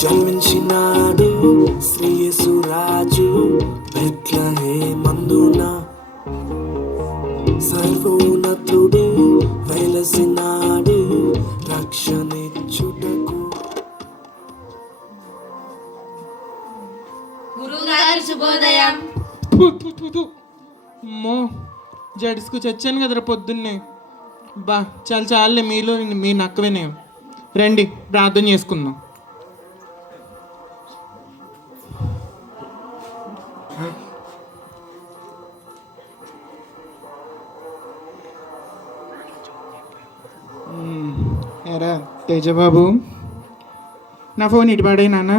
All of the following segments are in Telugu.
జన్మించినాడు శ్రీయేసురాజు బెత్లెహేమందున, సర్వోన్నతుడు వెలసినాడు రక్షణిచ్చుటకు. గురుగారి శుభోదయం. అమ్మో, జడుసుకు చచ్చాను కదరా పొద్దున్నే. బా చాలా చాలే, మీలో మీ నక్కవేనే. రండి ప్రార్థన చేసుకుందాం. ఎరా తేజబాబు, నా ఫోన్ ఇటు పడే నాన్న.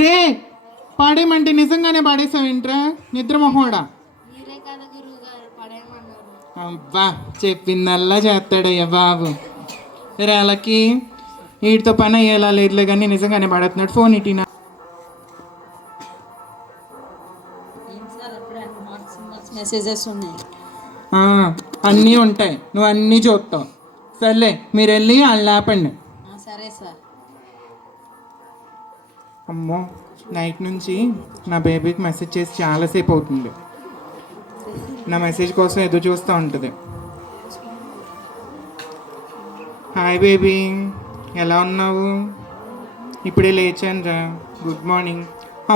రే పాడేమంటే నిజంగానే పాడేసావేంట్రా నిద్ర మొహోడా? అబ్బా చెప్పిందల్లా చేస్తాడయ్యా బాబు. రాళ్ళకి వీటితో పని అయ్యేలా లేదులే కానీ నిజంగానే పాడుతున్నాడు. ఫోన్ ఇటీనా. మెసేజెస్ ఉన్నాయి, అన్నీ ఉంటాయి, నువ్వు అన్నీ చూస్తావు. సర్లే మీరు వెళ్ళి వాళ్ళు లేపండి. సరే సార్. అమ్మో, నైట్ నుంచి నా బేబీకి మెసేజ్ చేసి చాలాసేపు అవుతుంది. నా మెసేజ్ కోసం ఎదురు చూస్తూ ఉంటుంది. హాయ్ బేబీ, ఎలా ఉన్నావు? ఇప్పుడే లేచాను రా, గుడ్ మార్నింగ్.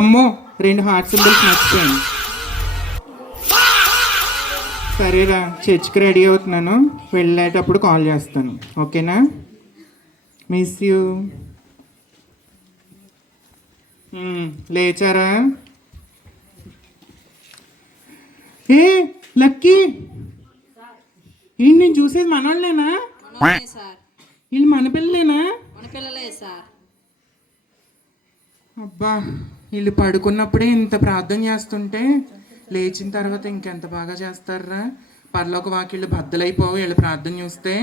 అమ్మో, 2 హార్ట్ సింబల్స్ మర్చిపోయాను. సరేరా, చర్చ్కి రెడీ అవుతున్నాను, వెళ్ళేటప్పుడు కాల్ చేస్తాను, ఓకేనా? Miss you. లేచారా? ఏ లక్కీ, ఏంటి నేను చూసేది మనోళ్ళేనా? వీళ్ళు మన పిల్లలేనా? అబ్బా, వీళ్ళు పడుకున్నప్పుడే ఇంత ప్రార్థన చేస్తుంటే లేచిన తర్వాత ఇంకెంత బాగా చేస్తారా. పరలోక వాకిళ్ళు బద్దలైపోవు వీళ్ళు ప్రార్థన చూస్తే.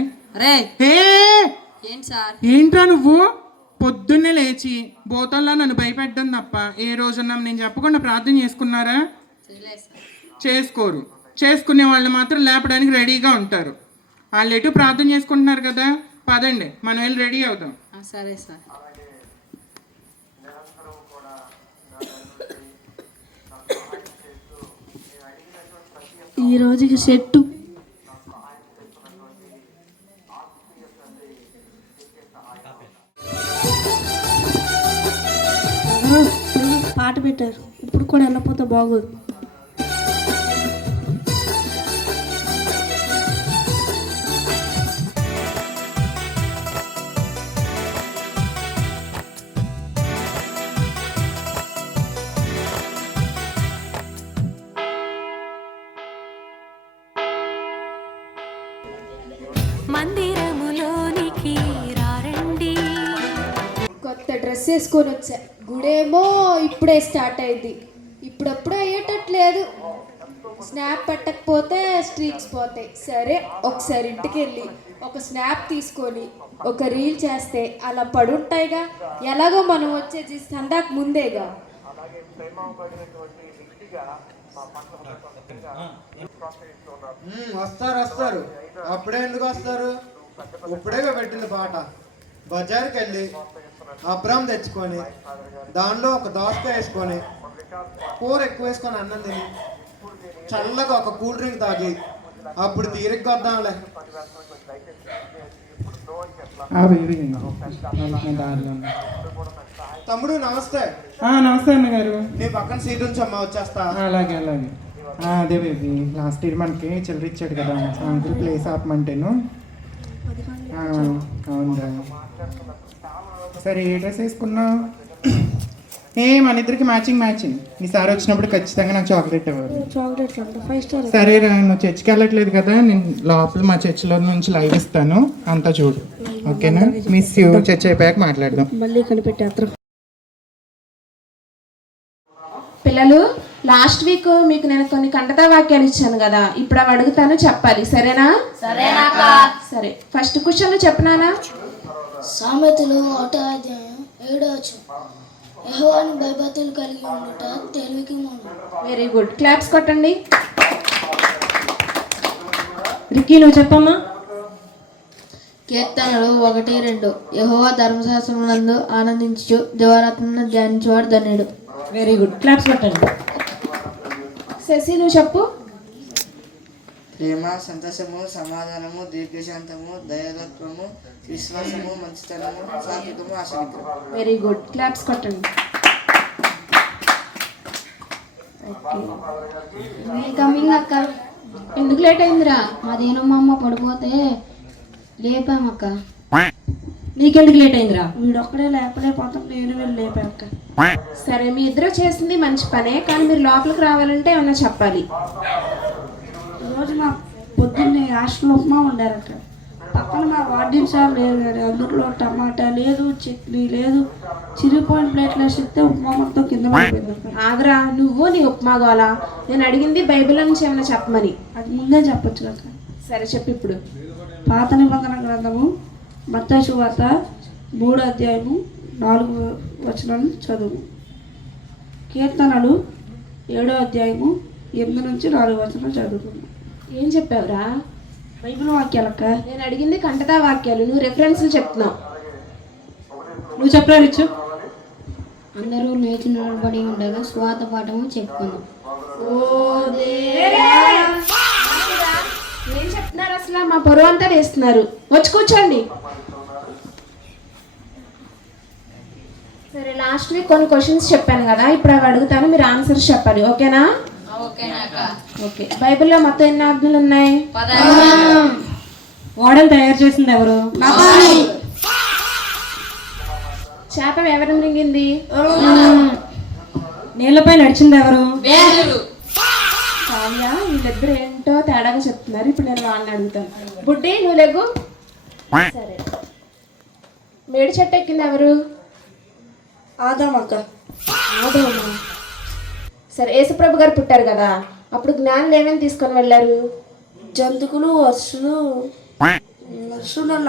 ఏంట్రా నువ్వు పొద్దున్నే లేచి బోతల్లా నన్ను భయపెట్టడం తప్ప ఏ రోజున్నా నేను చెప్పకుండా ప్రార్థన చేసుకున్నారా? చేసుకోరు. చేసుకునే వాళ్ళు మాత్రం లేపడానికి రెడీగా ఉంటారు. వాళ్ళు ఎటు ప్రార్థన చేసుకుంటున్నారు కదా, పదండి మనం వెళ్ళి రెడీ అవుదాం. సరే సార్. ఈ రోజుకి సెట్టు. పాట పెట్టారు, ఇప్పుడు కూడా వెళ్ళకపోతే బాగోదు. మందిరములోనికి రారండి. కొత్త డ్రెస్ వేసుకొని వచ్చా. గుడేమో ఇప్పుడే స్టార్ట్ అయింది. ఇప్పుడప్పుడు అయ్యేటట్లేదు. స్నాప్ పెట్టకపోతే స్ట్రీక్స్ పోతాయి. సరే, ఒకసారి ఇంటికి వెళ్ళి ఒక స్నాప్ తీసుకొని ఒక రీల్ చేస్తే అలా పడుంటాయిగా. ఎలాగో మనం వచ్చేది సందాకు ముందేగా. వస్తారు. అప్పుడే ఎందుకు వస్తారు? ఇప్పుడే పెట్టింది పాట. బజార్కి వెళ్ళి అబ్రామ్ తెచ్చుకొని దానిలో ఒక దోసకాయ వేసుకొని కూర ఎక్కువ వేసుకొని అన్నం తిని చల్లగా ఒక కూల్ డ్రింక్ తాగి అప్పుడు తీరిగ్గా వద్దాంలే. తమ్ముడు నమస్తే. నమస్తే అన్నగారు. నీ పక్కన సీట్ ఉంచమ్మా, వచ్చేస్తా. అలాగే. అదే బేబీ, లాస్ట్ ఇయర్ మనకి చిల్లర ఇచ్చాడు కదా అంకుల్, ప్లేస్ ఆపమంటేను. అవునరా. సరే, ఏ డ్రెస్ వేసుకున్నావు? మన ఇద్దరికి మ్యాచింగ్. ఈసారి వచ్చినప్పుడు ఖచ్చితంగా నాకు చాక్లెట్ ఇవ్వాలి. సరేరా, నువ్వు చర్చికి వెళ్ళట్లేదు కదా, నేను లోపల మా చర్చిలో నుంచి లైవ్ ఇస్తాను, అంతా చూడు, ఓకేనా? Miss you. చర్చ్ అయిపోయాక మాట్లాడదాం. మళ్ళీ కనిపెట్టేస్తారు. పిల్లలు, లాస్ట్ వీక్ మీకు నేను కొన్ని కంటతా వాక్యాలు ఇచ్చాను కదా, ఇప్పుడు అవి అడుగుతాను, చెప్పాలి, సరేనా? సరే, ఫస్ట్ క్వశ్చన్ చెప్పనానా? సామెతలు 1వ అధ్యాయం 7వ వచనం. యెహోవాను భయభక్తులు కలిగి ఉండుట తెలివికి మూలం. వెరీ గుడ్, క్లాప్స్ కొట్టండి. రిక్కీ నువ్వు చెప్పమ్మా. కీర్తనలు 1-2 యెహోవా ధర్మశాస్త్రమునందు ఆనందించు దివారాత్మను ధ్యానించువాడు ధన్యుడు. వెరీ గుడ్, క్లాప్స్ కొట్టండి. శశి నువ్వు చెప్పు. ప్రేమ, సంతోషము, సమాధానము, దీర్ఘశాంతము, దయాలత్వము, విశ్వాసము, మంచితనము, సాత్వికము, ఆశనిగ్రహం. వెరీ గుడ్, క్లాప్స్ కొట్టండి. కమింగ్ అక్క. ఎందుకు లేట్ అయిందిరా? మాదేనో మా అమ్మ పడిపోతే లేపామక్క. నీకెందుకు లేట్ అయిందిరా? వీడొక్కడే లేపలేకపోతాం, నేను వెళ్ళి లేపాక. సరే, మీ ఇద్దరు చేసింది మంచి పనే, కానీ మీరు లోపలికి రావాలంటే ఏమన్నా చెప్పాలి. ఈరోజు మా పొద్దున్నే హాస్టల్ ఉప్మా వండారక్క. పక్కన మా వార్డెన్ సార్ లేరు కానీ అందులో టమాటా లేదు, చట్నీ లేదు, చిరిగిపోయిన ప్లేట్లు వేసిస్తే ఉప్మా మొత్తం కింద పడిపోయింది అక్క. ఆగరా, నువ్వు నీ ఉప్మా గోలా. నేను అడిగింది బైబిల్ నుంచి ఏమైనా చెప్పమని. అది ముందే చెప్పొచ్చు అక్క. సరే చెప్పు ఇప్పుడు. పాత నిబంధన గ్రంథము మత్తయి సువార్త 3:4 చదువు. కీర్తనలు 7:8-4 చదువుకున్నాం. ఏం చెప్పావురా? బైబిల్ వాక్యాలక్క. నేను అడిగింది కంటతా వాక్యాలు, నువ్వు రెఫరెన్స్లు చెప్తున్నావు. నువ్వు చెప్పరా రిచ్చు? అందరూ లేచి నిలబడి ఉండగా స్వాత పాఠము చెప్పుకున్నాం. ఏం చెప్తున్నారు అసలు? మా పొరుగు అంతా వేస్తున్నారు. వచ్చి కూర్చోండి. సరే, లాస్ట్ వీక్ కొన్ని క్వశ్చన్స్ చెప్పాను కదా, ఇప్పుడు అవి అడుగుతాను, మీరు ఆన్సర్స్ చెప్పాలి. ఓకేనా? ఓకే. బైబిల్లో మొత్తం ఎన్ని ఆజ్ఞలు ఉన్నాయి? ఓడలు తయారు చేసింది ఎవరు? చేప ఎవరు మృంగింది? నీళ్ళపై నడిచింది ఎవరు? కావ్య, వీళ్ళిద్దరు ఏంటో తేడాగా చెప్తున్నారు. ఇప్పుడు నేను వాళ్ళని అడుగుతాను. బుడ్డి నువ్వు లెగ్గు. సరే, మేడి చెట్టు ఎక్కింది ఎవరు? ఆదామక్క. ఆదమా. సరే, యేసుప్రభు గారు పుట్టారు కదా, అప్పుడు జ్ఞానులు ఏమేమి తీసుకొని వెళ్ళారు? జంతుకులు, వర్షులు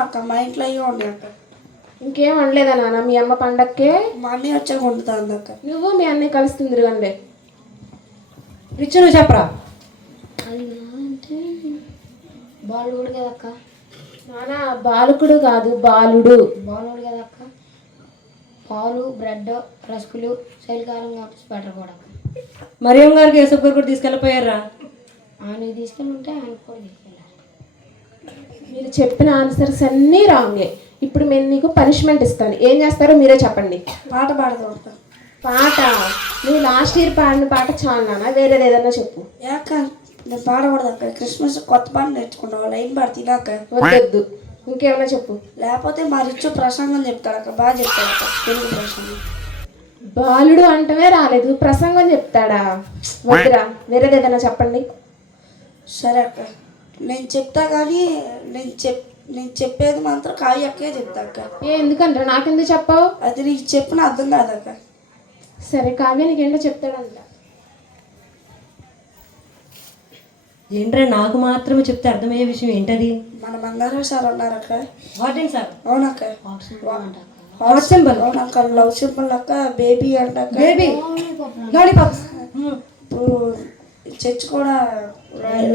అక్క. మా ఇంట్లో అయ్యి ఉండే అక్క. ఇంకేం అనలేదా నాన్న మీ అమ్మ పండక్కే? మా అన్నయ్య వచ్చాక వండుతుంది అక్క. నువ్వు మీ అన్నయ్య కలుస్తుంది అండి. రిచ్చు నువ్వు చెప్పరా? బాలుడు కదక్క. నాన్న బాలుకుడు కాదు, బాలుడు. బాలుడు కదక్క. పాలు, బ్రెడ్, రస్కులు శైలికాలం కాబట్టి స్వెటర్ కూడా. మరియం గారికి యేసప్ప గారు కూడా తీసుకెళ్ళిపోయారా? ఆయన తీసుకెళ్ళి ఉంటే ఆయన కూడా తీసుకెళ్ళారు. మీరు చెప్పిన ఆన్సర్స్ అన్నీ రాంగే. ఇప్పుడు నేను మీకు పనిష్మెంట్ ఇస్తాను. ఏం చేస్తారో మీరే చెప్పండి. పాట పాడతాం అక్క. పాట? నువ్వు లాస్ట్ ఇయర్ పాడిన పాట చాలు నాన్న, వేరేది ఏదన్నా చెప్పు. యాక నేను పాడకూడదు అక్క. క్రిస్మస్ కొత్త పాట నేర్చుకున్నావు, లైన్ పాడు తినాక. వద్దొద్దు, ఇంకేమన్నా చెప్పు. లేకపోతే మా రిచ్చు ప్రసంగం చెప్తాడు అక్క, బాగా చెప్తాడు అక్క తెలుగు ప్రసంగం. బాలుడు అంటమే రాలేదు, ప్రసంగం చెప్తాడా? వద్దురా, వేరేది ఏదైనా చెప్పండి. సరే అక్క, నేను చెప్తా కానీ నేను చెప్పేది మాత్రం కావ్య అక్కే చెప్తా అక్క. ఎందుకంటారా? నాకెందుకు చెప్పావు? అది నీకు చెప్పిన అర్థం కాదక్క. సరే, కావ్య నీకేంటో చెప్తాడంట. ఏంట్రా నాకు మాత్రమే చెప్తే అర్థమయ్యే విషయం ఏంటది? మన మంగారావు సార్ ఉన్నారక్క. Warden sir. అవునక్క. Hot symbol. అవునక్క. లవ్ సింబల్ అక్క. బేబీ అంటక్క. Baby lollipops. ఇప్పుడు చర్చ్ కూడా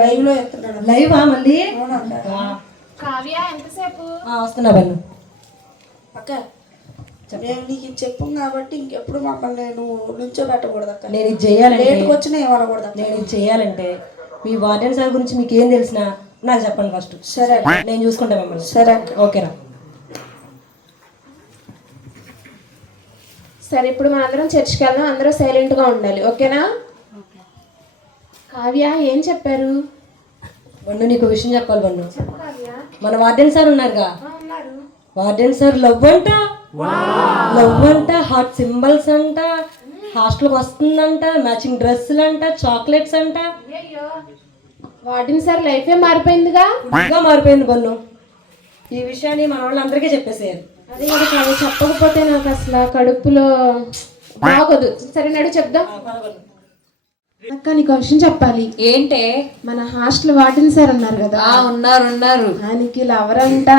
లైవ్ లో ఎత్తున్నాడు. లైవా మళ్ళీ? అవునక్క. కావ్య ఎంతసేపు? వస్తున్నా బన్ను. అక్క నేను నీకు చెప్పాం కాబట్టి ఇంకెప్పుడు మమ్మల్ని నువ్వు నుంచో పెట్టకూడదు అక్క. నేను ఇది చేయాలంటే లేట్కి వచ్చినా ఏమనకూడదు. నేను ఇది చేయాలంటే మీ వార్డెన్ సార్ గురించి మీకు ఏం తెలిసినా నాకు చెప్పండి ఫస్ట్. సరే నేను చూసుకుంటా మిమ్మల్ని. సరే అక్క. ఓకేనా? సరే, ఇప్పుడు మనందరం చర్చికి వెళ్దాం, అందరూ సైలెంట్గా ఉండాలి. ఓకేనా? కావ్య ఏం చెప్పారు? బన్ను నీకు విషయం చెప్పాలి బన్ను. మన వార్డెన్ సార్ ఉన్నారుగా, వార్డెన్ సార్ లవ్ అంట, హాట్ సింబల్స్ అంట, హాస్టల్కి వస్తుందంట, మ్యాచింగ్ డ్రెస్సులు అంట, చాక్లెట్స్ అంట. వార్డెన్ సార్ లైఫే మారిపోయిందిగా. ఇంకా మారిపోయింది బన్ను. ఈ విషయాన్ని మన వాళ్ళందరికీ చెప్పేసేయాలి. అదే కదా కావ్య, చెప్పకపోతే నాకు అసలు కడుపులో బాగోదు. సరే నడు చెప్దాం. అక్క నీకు విషయం చెప్పాలి. ఏంటే? మన హాస్టల్ వార్డెన్ సార్ ఉన్నారు కదా, ఉన్నారు. ఆయనకి లవర్ అంట,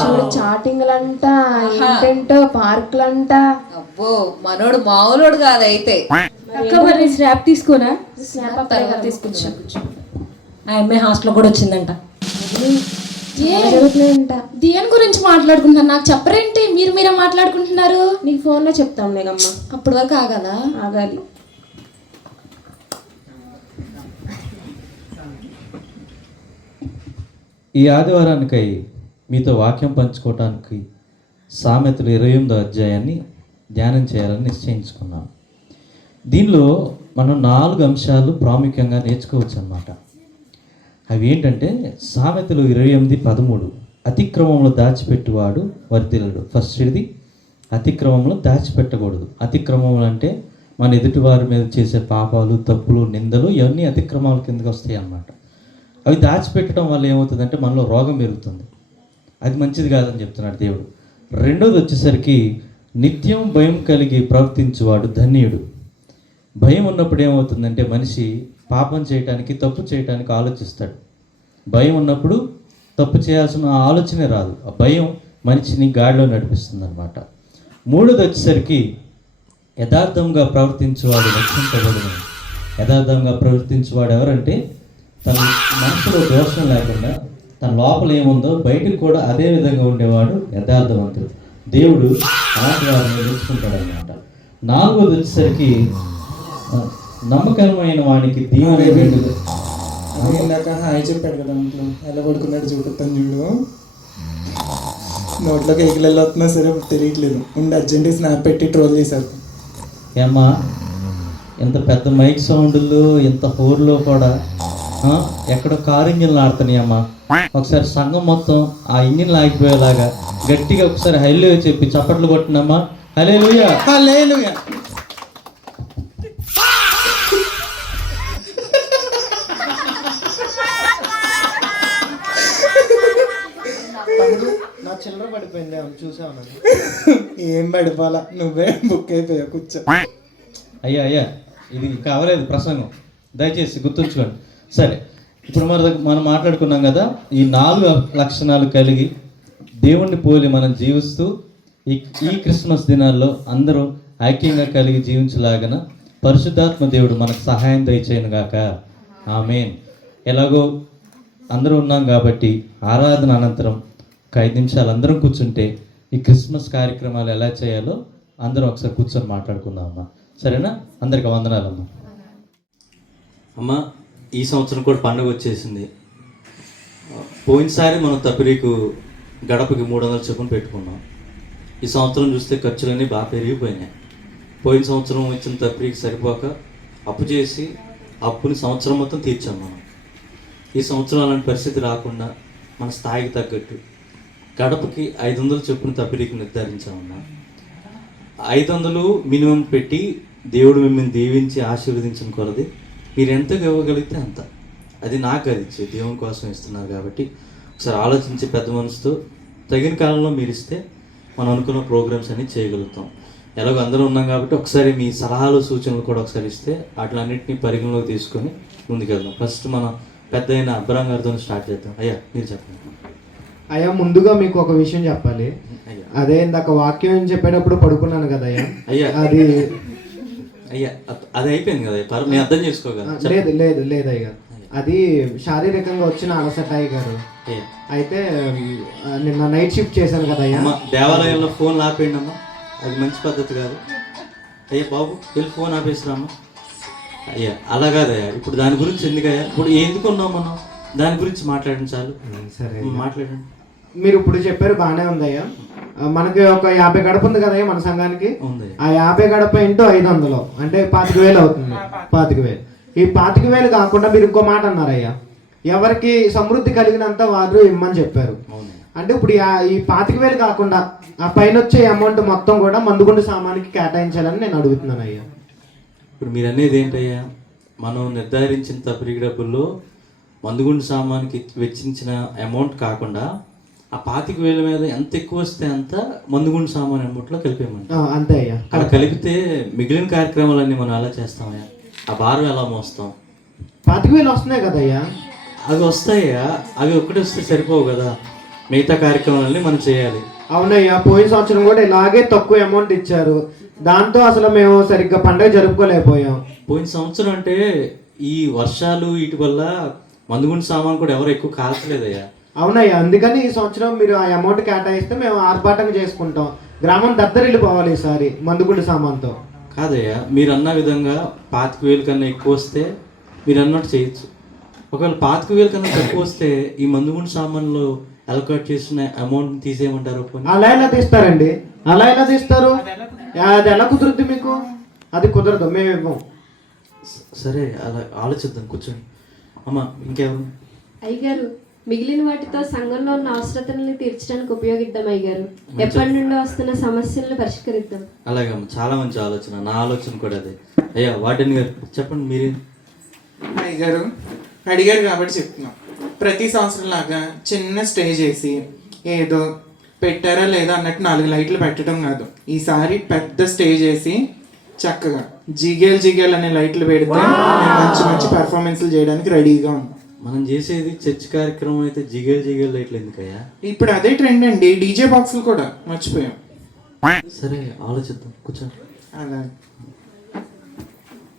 చూడు చాటింగ్లంట, ఏంటంటో పార్కులంట. అబ్బో, మనోడు మామూలుడు కాదైతే. అక్క మరి స్నాప్ తీసుకోనా? తీసుకొచ్చా. ఆ అమ్మాయి హాస్టల్లో కూడా వచ్చిందంట. జరుగుతున్నాయంట. దేని గురించి మాట్లాడుకుంటున్నారు నాకు చెప్పరేంటి? మీరే మాట్లాడుకుంటున్నారు. నీకు ఫోన్ లో చెప్తాం లేకమ్మా, అప్పటి వరకు ఆగదా? ఆగాలి. ఈ ఆదివారానికై మీతో వాక్యం పంచుకోవటానికి సామెతలు 28వ అధ్యాయాన్ని ధ్యానం చేయాలని నిశ్చయించుకున్నాను. దీనిలో మనం 4 అంశాలు ప్రాముఖ్యంగా నేర్చుకోవచ్చు అన్నమాట. అవి ఏంటంటే సామెతలు 28:13 అతిక్రమంలో దాచిపెట్టువాడు వర్ధిల్లడు. ఫస్ట్ ఇది అతిక్రమంలో దాచిపెట్టకూడదు. అతిక్రమములు అంటే మన ఎదుటివారి మీద చేసే పాపాలు, తప్పులు, నిందలు ఇవన్నీ అతిక్రమాల కిందకి వస్తాయి అన్నమాట. అవి దాచిపెట్టడం వల్ల ఏమవుతుందంటే మనలో రోగం పెరుగుతుంది. అది మంచిది కాదని చెప్తున్నాడు దేవుడు. రెండోది వచ్చేసరికి నిత్యం భయం కలిగి ప్రవర్తించువాడు ధన్యుడు. భయం ఉన్నప్పుడు ఏమవుతుందంటే మనిషి పాపం చేయటానికి, తప్పు చేయటానికి ఆలోచిస్తాడు. భయం ఉన్నప్పుడు తప్పు చేయాల్సిన ఆలోచనే రాదు. ఆ భయం మనిషిని గాడిలో నడిపిస్తుంది అనమాట. మూడోది వచ్చేసరికి యథార్థంగా ప్రవర్తించేవాడు రక్షించబడును. యథార్థంగా ప్రవర్తించేవాడు ఎవరంటే తన మనసులో దోషం లేకుండా తన లోపల ఏముందో బయటకు కూడా అదే విధంగా ఉండేవాడు యథార్థవంతుడు. దేవుడు అలాంటి వారిని నేర్చుకుంటాడు అన్నమాట. నాలుగోది వచ్చేసరికి నమ్మకమైన వానికి దీవెన వేడుక. ఇందాక హాయ్ చెప్పాడు కదా, ఇంట్లో ఎలా పడుకున్నాడు చూపిస్తాను చూడు. నోట్లోకి ఎగిలి వెళ్ళొస్తున్నా సరే తెలియట్లేదు. ఉండి అర్జెంట్ స్నాప్ పెట్టి ట్రోల్ చేశారు. ఏమ్మా ఇంత పెద్ద మైక్ సౌండ్లు, ఇంత హోర్లో కూడా ఎక్కడో కారు ఇంజిన్లు ఆడుతున్నాయి అమ్మా. ఒకసారి సంఘం మొత్తం ఆ ఇంజిన్లు ఆగిపోయేలాగా గట్టిగా ఒకసారి హల్లెలూయా చెప్పి చప్పట్లు కొట్టినమ్మా. హల్లెలూయా, హల్లెలూయా. నా చిల్లర పడిపోయింది, చూసాను. ఏం పడిపోవాలా, నువ్వే బుక్ అయిపోయావు, కూర్చో. అయ్యా ఇది కావలేదు ప్రసంగం, దయచేసి గుర్తుంచుకోండి. సరే, ఇప్పుడు మనం మాట్లాడుకున్నాం కదా, ఈ 4 లక్షణాలు కలిగి దేవుణ్ణి పోలి మనం జీవిస్తూ ఈ క్రిస్మస్ దినాల్లో అందరూ ఐక్యంగా కలిగి జీవించలాగన పరిశుద్ధాత్మ దేవుడు మనకు సహాయం దయచేయను గాక. ఆమేన్. ఎలాగో అందరూ ఉన్నాం కాబట్టి ఆరాధన అనంతరం ఒక 5 నిమిషాలు అందరం కూర్చుంటే ఈ క్రిస్మస్ కార్యక్రమాలు ఎలా చేయాలో అందరం ఒకసారి కూర్చొని మాట్లాడుకుందాం అమ్మా. సరేనా? అందరికి వందనాలమ్మా. అమ్మ, ఈ సంవత్సరం కూడా పండుగ వచ్చేసింది. పోయినసారి మనం తపిరీకు గడపకి 300 చొప్పున పెట్టుకున్నాం. ఈ సంవత్సరం చూస్తే ఖర్చులన్నీ బాగా పెరిగిపోయినాయి. పోయిన సంవత్సరం ఇచ్చిన తపిరీకి సరిపోక అప్పు చేసి అప్పుని సంవత్సరం మొత్తం తీర్చాం మనం. ఈ సంవత్సరం అలాంటి పరిస్థితి రాకుండా మన స్థాయికి తగ్గట్టు గడపకి 500 చొప్పున తపిరీకి నిర్ధారించామన్నా. 500 మినిమం పెట్టి దేవుడు మిమ్మల్ని దీవించి ఆశీర్వదించిన కొలది మీరు ఎంత ఇవ్వగలిగితే అంత. అది నాకు అది ఇచ్చే దేవుని కోసం ఇస్తున్నారు కాబట్టి ఒకసారి ఆలోచించి పెద్ద మనసుతో తగిన కాలంలో మీరు ఇస్తే మనం అనుకున్న ప్రోగ్రామ్స్ అన్ని చేయగలుగుతాం. ఎలాగో అందరూ ఉన్నాం కాబట్టి ఒకసారి మీ సలహాలు, సూచనలు కూడా ఒకసారి ఇస్తే వాటిలన్నింటినీ పరిగణలోకి తీసుకొని ముందుకెళ్దాం. ఫస్ట్ మనం పెద్ద అయిన అబ్రాం గారితో స్టార్ట్ చేద్దాం. అయ్యా మీరు చెప్పండి. అయ్యా, ముందుగా మీకు ఒక విషయం చెప్పాలి. అదే ఇందాక వాక్యం చెప్పేటప్పుడు పడుకున్నాను కదా అయ్యా. అయ్యా అది అయిపోయింది కదా, మీరు అర్థం చేసుకోగలరు. లేదు అయ్యా, అది శారీరకంగా వచ్చిన అలసట అయ్య గారు. అయితే నిన్న నైట్ షిఫ్ట్ చేశాను కదా అయ్యా. దేవాలయంలో ఫోన్ ఆపేయండి అమ్మా, అది మంచి పద్ధతి కాదు. అయ్యా బాబు వెళ్ళి ఫోన్ ఆపేసిరామ్మా. అయ్యా అలా కాదయ్యా, ఇప్పుడు దాని గురించి ఎందుకయ్యా, ఇప్పుడు ఎందుకున్నాం మనం, దాని గురించి మాట్లాడండి చాలు. సరే మాట్లాడండి. మీరు ఇప్పుడు చెప్పారు బాగానే ఉందయ్యా. మనకి ఒక 50 గడప ఉంది కదయ్యా మన సంఘానికి. ఆ 50 గడప ఇంటూ 500 అంటే 25,000 అవుతుంది. 25,000. ఈ 25,000 కాకుండా మీరు ఇంకో మాట అన్నారయ్యా, ఎవరికి సమృద్ధి కలిగినంత వారు ఇమ్మని చెప్పారు. అంటే ఇప్పుడు ఈ 25,000 కాకుండా ఆ పైన వచ్చే అమౌంట్ మొత్తం కూడా మందుగుండు సామానికి కేటాయించాలని నేను అడుగుతున్నాను అయ్యా. ఇప్పుడు మీరు అనేది ఏంటయ్యా, మనం నిర్ధారించిన తపిరీ డబ్బుల్లో మందుగుండు సామానికి వెచ్చించిన అమౌంట్ కాకుండా ఆ 25,000 మీద ఎంత ఎక్కువ వస్తే అంత మందుగుండు సామాన్ అమౌంట్లో కలిపేయమంట. అంతే అయ్యా. అలా కలిపితే మిగిలిన కార్యక్రమాలన్నీ మనం అలా చేస్తామయ్యా. ఆ భారం ఎలా మోస్తాం? 25,000 వస్తున్నాయి కదయ్యా. అవి వస్తాయా? అవి ఒక్కటి వస్తే సరిపోవు కదా, మిగతా కార్యక్రమాలన్నీ మనం చేయాలి. అవునయ్యా, పోయిన సంవత్సరం కూడా ఇలాగే తక్కువ అమౌంట్ ఇచ్చారు. దాంతో అసలు మేము సరిగ్గా పండుగ జరుపుకోలేకపోయాం. పోయిన సంవత్సరం అంటే ఈ వర్షాలు వీటి వల్ల మందుగుండు సామాన్ కూడా ఎవరు ఎక్కువ కాల్చలేదయ్యా. అవునయ్యా, అందుకని ఈ సంవత్సరం మీరు ఆ అమౌంట్ కేటాయిస్తే మేము ఆర్భాటంగా చేసుకుంటాం. గ్రామం దద్దరిల్లిపోవాలి ఈసారి మందుగుండు సామాన్తో. కాదయ్యా, మీరు అన్న విధంగా 25,000 కన్నా ఎక్కువ వస్తే మీరు అన్నట్టు చేయొచ్చు. ఒకవేళ 25,000 కన్నా తక్కువ వస్తే ఈ మందుగుండు సామాన్లు అలొకేట్ చేసిన అమౌంట్ తీసేయమంటారు. అలా ఎలా తీస్తారండి? అలా ఎలా తీస్తారు? అది ఎలా కుదురుద్ది మీకు? అది కుదరదు, మేము ఇవ్వం. సరే, అలా ఆలోచిద్దాం, కూర్చోండి. అమ్మ, ఇంకెవరు? అయ్యగారు, మిగిలిన వాటితో సంఘంలో ఉన్న అవసరతలను తీర్చడానికి ఉపయోగిద్దాం అయ్యగారు. ఎప్పటి నుండి వస్తున్న సమస్యలను పరిష్కరిద్దాం. అలాగే అమ్మ, చాలా మంచి ఆలోచన. నా ఆలోచన కూడా అదే. అయ్యా వార్డెన్ గారు చెప్పండి. మీరే అయ్యగారు అడిగారు కాబట్టి చెప్తున్నాం. ప్రతి సంవత్సరం లాగా చిన్న స్టేజ్ వేసి ఏదో పెట్టారా లేదా అన్నట్టు 4 లైట్లు పెట్టడం కాదు. ఈసారి పెద్ద స్టేజ్ వేసి చక్కగా జిగేల్ అనే లైట్లు పెడితే మేము మంచి మంచి పర్ఫార్మెన్స్లు చేయడానికి రెడీగా ఉన్నాం. మనం చేసేది చర్చ్ కార్యక్రమం అయితే జిగేల్ లైట్లు ఎందుకయ్యా? ఇప్పుడు అదే ట్రెండ్ అండి. డీజే బాక్సులు కూడా మర్చిపోయాం. సరే, ఆలోచిద్దాం, కూర్చోండి. అలా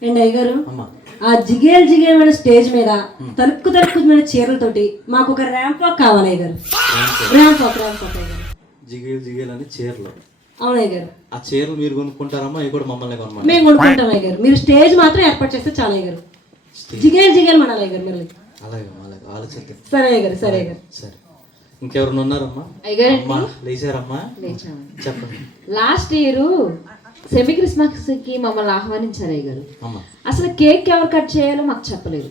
అండ్ అయ్యగారు, అమ్మా, ఆ జిగేల్ మన స్టేజ్ మీద తలుపు మీద చీరలతోటి మాకు ఒక ర్యాంప్ వాక్ కావాలి అయ్యగారు. ర్యాంప్ వాక్ అయ్యగారు. జిగేల్ అని చీరలు. అవును అయ్యగారు. ఆ చీరలు మీరు కొనుక్కుంటారమ్మా? అవి కూడా మమ్మల్ని కొనమాట? మేము కొనుక్కుంటాం అయ్యగారు. మీరు స్టేజ్ మాత్రం ఏర్పాటు చేస్తే చాలా అయ్యగారు. జిగేల్ మనాలి అయ్యగారు మీరు. అలాగే ఆలోచిద్దాం. సరే అయ్యగారు. సరే అయ్యగారు. సరే, ఇంకెవరు ఉన్నారమ్మా? అయ్యగారు లేచారమ్మా? చెప్పండి. లాస్ట్ ఇయర్ సెమీ క్రిస్మస్ కి మమ్మల్ని ఆహ్వానించారు అయ్యగారు. అమ్మా, అసలు కేక్ ఎవరు కట్ చేయాలో మాకు చెప్పలేదు,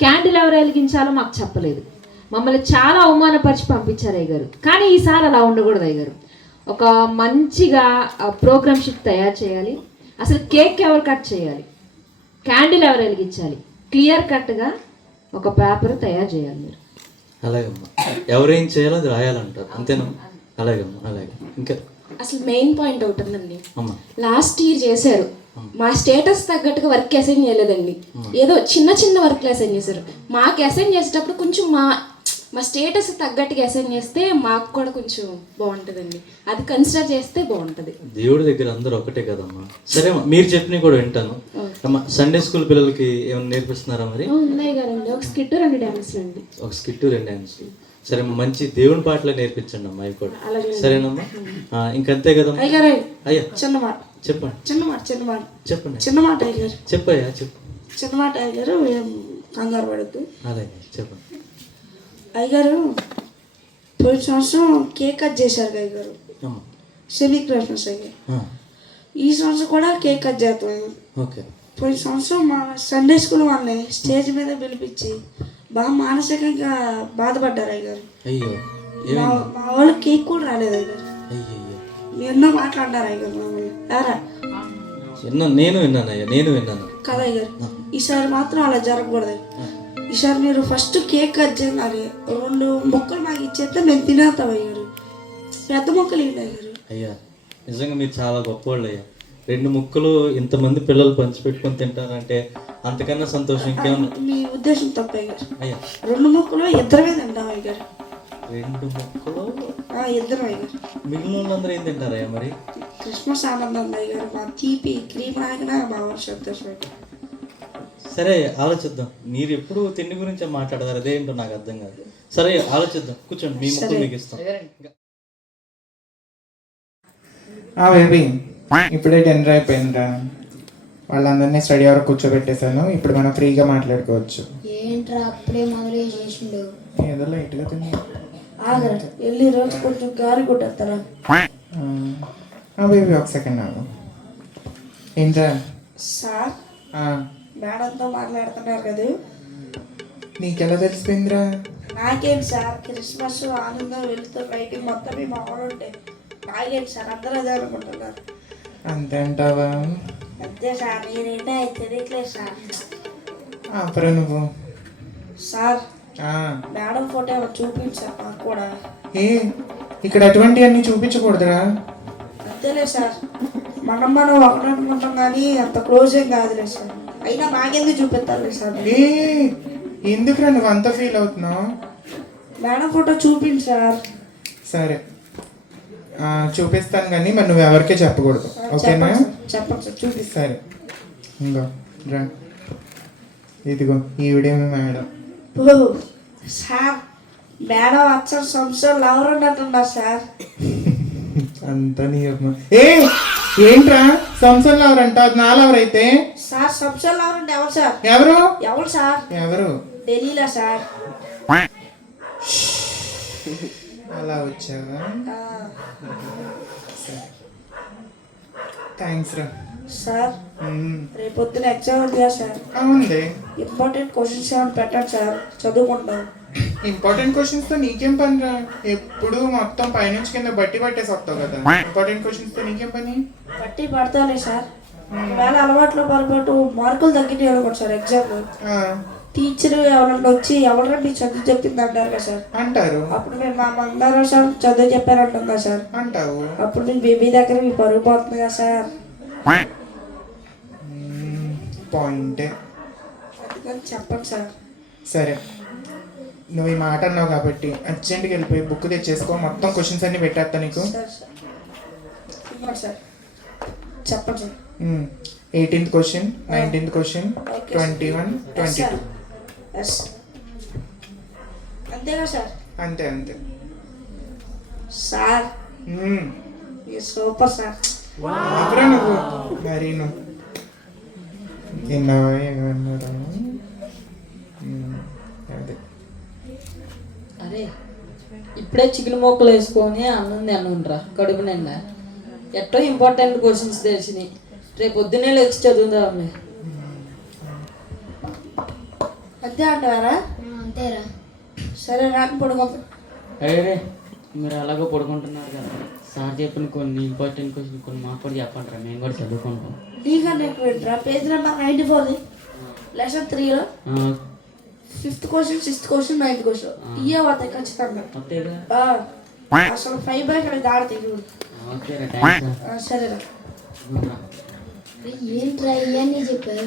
క్యాండిల్ ఎవరు వెలిగించాలో మాకు చెప్పలేదు. మమ్మల్ని చాలా అవమానపరిచి పంపించారు అయ్యగారు. కానీ ఈసారి అలా ఉండకూడదు అయ్యగారు. ఒక మంచిగా ప్రోగ్రామ్ షీట్ తయారు చేయాలి. అసలు కేక్ ఎవరు కట్ చేయాలి, క్యాండిల్ ఎవరు వెలిగించాలి, క్లియర్ కట్గా ఒక పేపర్ తయారు చేయాలి మీరు. అలాగమ్మా, ఎవరేం చేయాలో అది రాయాలంటారు, అంతేనా? అలాగమ్మా, అలాగే. ఇంకా అసలు మెయిన్ పాయింట్ ఒకటి ఉందండి. అమ్మా, లాస్ట్ ఇయర్ చేశారు, మా స్టేటస్ తగ్గట్టుగా వర్క్ అసైన్ చేయలేదండి. ఏదో చిన్న వర్క్లు అసైన్ చేశారు. మాకు అసైన్ చేసేటప్పుడు కొంచెం మా స్టేటస్ తగ్గట్టుగా అసైన్ చేస్తే మాకు కూడా కొంచెం బాగుంటుందండి. అది కన్సిడర్ చేస్తే బాగుంటుంది. దేవుడి దగ్గర అందరూ ఒకటే కదమ్మా. సరే అమ్మా, మీరు చెప్పినవి కూడా వింటాను. అమ్మా, సండే స్కూల్ పిల్లలకి ఏమైనా నేర్పిస్తున్నారా మరి? ఉన్నాయి కదండి, ఒక స్కిట్ 2 డాన్స్లు అండి. ఒక స్కిట్ 2 డాన్స్లు. సరే, మంచి దేవుని పాటలే నేర్పించండి అమ్మా, అవి కూడా. సరేనమ్మా, ఇంకంతే కదమ్మా. అయ్యా చిన్న మాట చెప్పండి. చెప్పండి. చిన్న మాట అయ్యారు. చెప్పయ్యా, చెప్పు. చిన్న మాట అయ్యారు, ఏం కంగారు పడద్దు. అలాగే చెప్పండి. అయ్యగారు, పోయిన సంవత్సరం కేక్ కట్ చేశారు అయ్యగారు, సెమీ క్రిస్మస్ అయ్యారు. ఈ సంవత్సరం కూడా కేక్ కట్ చేస్తాం. ఓకే. పోయిన సంవత్సరం మా సండే స్కూల్ వాళ్ళని స్టేజ్ మీద పిలిపించి బాగా మానసికంగా బాధపడ్డారు అయ్యగారు. అయ్యో, మా వాళ్ళు కేక్ కూడా రాలేదు అయ్యగారు. అయ్యో, ఎన్నో మాట్లాడారు అయ్యగారు మమ్మల్ని. నేను విన్నాను కదా అయ్యగారు. ఈసారి మాత్రం అలా జరగకూడదు. ఈసారి మీరు ఫస్ట్ కేక్ కట్ చేయాలి. 2 ముక్కలు మాకు ఇచ్చేస్తే మేము తినేస్తాం అయ్యారు. పెద్ద ముక్కలు ఏంటి అయ్యారు? అయ్యా, నిజంగా మీరు చాలా గొప్పవాళ్ళు అయ్యా. 2 ముక్కలు ఇంతమంది పిల్లలు పంచిపెట్టుకొని తింటారంటే అంతకన్నా సంతోషం ఇంకేమన్నా? మీ ఉద్దేశం తప్ప అయ్యారు. అయ్యా, 2 ముక్కలు ఇద్దరమే తింటాం అయ్యారు. 2 ముక్కలు ఇద్దరం అయ్యారు. మిగిలిన వాళ్ళందరూ ఏం తింటారయ్యా మరి? క్రిస్మస్ ఆనందం అయ్యారు. మా తీపి క్రీమ్ ఆగినా మా సంతోషం. సరే, ఆలోచిద్దాం. మీరు ఎప్పుడు తిండి గురించే మాట్లాడతారు, అదేంటో నాకు అర్థం కాదు. సరే, ఆలోచిద్దాం, కూర్చోండి. మీ ముక్కలు మీకు ఇస్తాం. బేబీ, ఇప్పుడే డిన్నర్ అయిపోయిందిరా. వాళ్ళందరినీ స్టడీ అవర్ కూర్చోబెట్టేశాను. ఇప్పుడు మనం ఫ్రీగా మాట్లాడుకోవచ్చు. ఏంట్రా అప్పుడే మొదలు చేసిండు? ఏదో లైట్గా తిన్నా. వెళ్ళి రోజు కొంచెం గారి కొట్టేస్తారా? బేబీ, ఒక సెకండ్ ఆగు. ఏంట్రా? సార్, మేడంతో మాట్లాడుతున్నారు కదా. నీకెలా తెలిసిపోయిందిరా? నాకేంటి సార్, క్రిస్మస్ ఆనందం వెళ్తూ రైటింగ్ మొత్తం మా వాళ్ళు ఉంటాయి. నాకేంటి సార్, అందరూ అదే అనుకుంటున్నారు. అంతే అంటావా? అంతే సార్, నేనైతే తెలియట్లేదు సార్. అప్పుడు నువ్వు సార్, మేడం ఫోటో ఏమో చూపించారు మాకు కూడా. ఇక్కడ అటువంటివన్నీ చూపించకూడదురా. అంతేలే సార్, మనం ఒకటి అనుకుంటాం కానీ అంత క్లోజ్ ఏం కాదులే సార్. అయినా మాకెందుకు చూపిస్తారు సార్? ఎందుకురా నువ్వు అంత ఫీల్ అవుతున్నావు? మేడం ఫోటో చూపించు సార్. సరే చూపిస్తాను కానీ మరి నువ్వు ఎవరికే చెప్పకూడదు, ఓకేనా? చెప్పండి సార్, చూపిస్తాను. సరే ఇంకో రా, ఇదిగో ఈవిడేమో మేడం. సార్ మేడం అచ్చం సంవత్సరం లవర్ ఉన్నట్టున్నారు సార్. అంతా నీ ఏంట్రా సంవత్సరం లవర్ అంట? అది నా లవర్ అయితే సార్ సంవత్సరం లవర్ అంటే ఎవరు సార్? ఎవరు సార్? ఎవరు ఢిల్లీలో సార్. అలా వచ్చావా? థ్యాంక్స్ రా సార్. రేపొద్దున ఎగ్జామ్ ఉంది కదా సార్? అవునండి. ఇంపార్టెంట్ క్వశ్చన్స్ ఏమైనా పెట్టండి సార్, చదువుకుంటాం. ఇంపార్టెంట్ క్వశ్చన్స్ తో నీకేం పని రా? ఎప్పుడు మొత్తం పైనుంచి కింద బట్టి పట్టేసి వస్తావు కదా. ఇంపార్టెంట్ క్వశ్చన్స్ తో నీకేం పని? బట్టి పడతానే సార్. ఒకవేళ అలవాట్లో పొరపాటు మార్కులు తగ్గితే అనుకోండి సార్ ఎగ్జామ్, టీచర్ ఎవరన్నా వచ్చి ఎవరైనా మీ చదువు చెప్పింది అంటారు కదా సార్ అంటారు. అప్పుడు నేను మా మంగారు సార్ చదువు చెప్పారంటాం కదా సార్ అంటావు. అప్పుడు నేను బేబీ దగ్గర మీ పరుగు పోతుంది కదా సార్. పాయింటే, అందుకని చెప్పండి సార్. సరే నువ్వు ఈ మాట అన్నావు కాబట్టి అర్జెంట్గా వెళ్ళిపోయి బుక్ తెచ్చేసుకో, మొత్తం క్వశ్చన్స్ అన్ని పెట్టేస్తా నీకు. ఇవ్వండి సార్, చెప్పండి sir. 18th question, 19th question, 21, 22. అంతేగా సార్? అంతే అంతే సార్. Super sir. అప్పుడే నువ్వు మరి నువ్వు తిన్నావా ఏమన్నారా? అదే అరే ఇప్పుడే చికెన్ ముక్కలు వేసుకొని అన్నం తినరా కడుపు నిండా. ఎట్టో ఇంపార్టెంట్ క్వశ్చన్స్ తెలిసినాయి, రేపు పొద్దున్నే లేచి చదువుదాంలే. అంతే అంటారా? అంతేరా. సరే రాని పడుకో. అరే మీరు అలాగో పడుకుంటున్నారు కదా, సార్ చెప్పిన కొన్ని ఇంపార్టెంట్ క్వశ్చన్ కొన్ని మాకు కూడా చెప్పండి రా, మేము కూడా చదువుకుంటాం. నీకన్నా ఎక్కువ ఏంట్రా? పేజ్ నెంబర్ 94 లెసన్ 3లో 5th question, 6th question, 9th question ఇవే వస్తాయి ఖచ్చితంగా. అసలు 5/5 దాడతాయి చూడు. సరేరా. ఏంట్రా ఇవన్నీ చెప్పారు?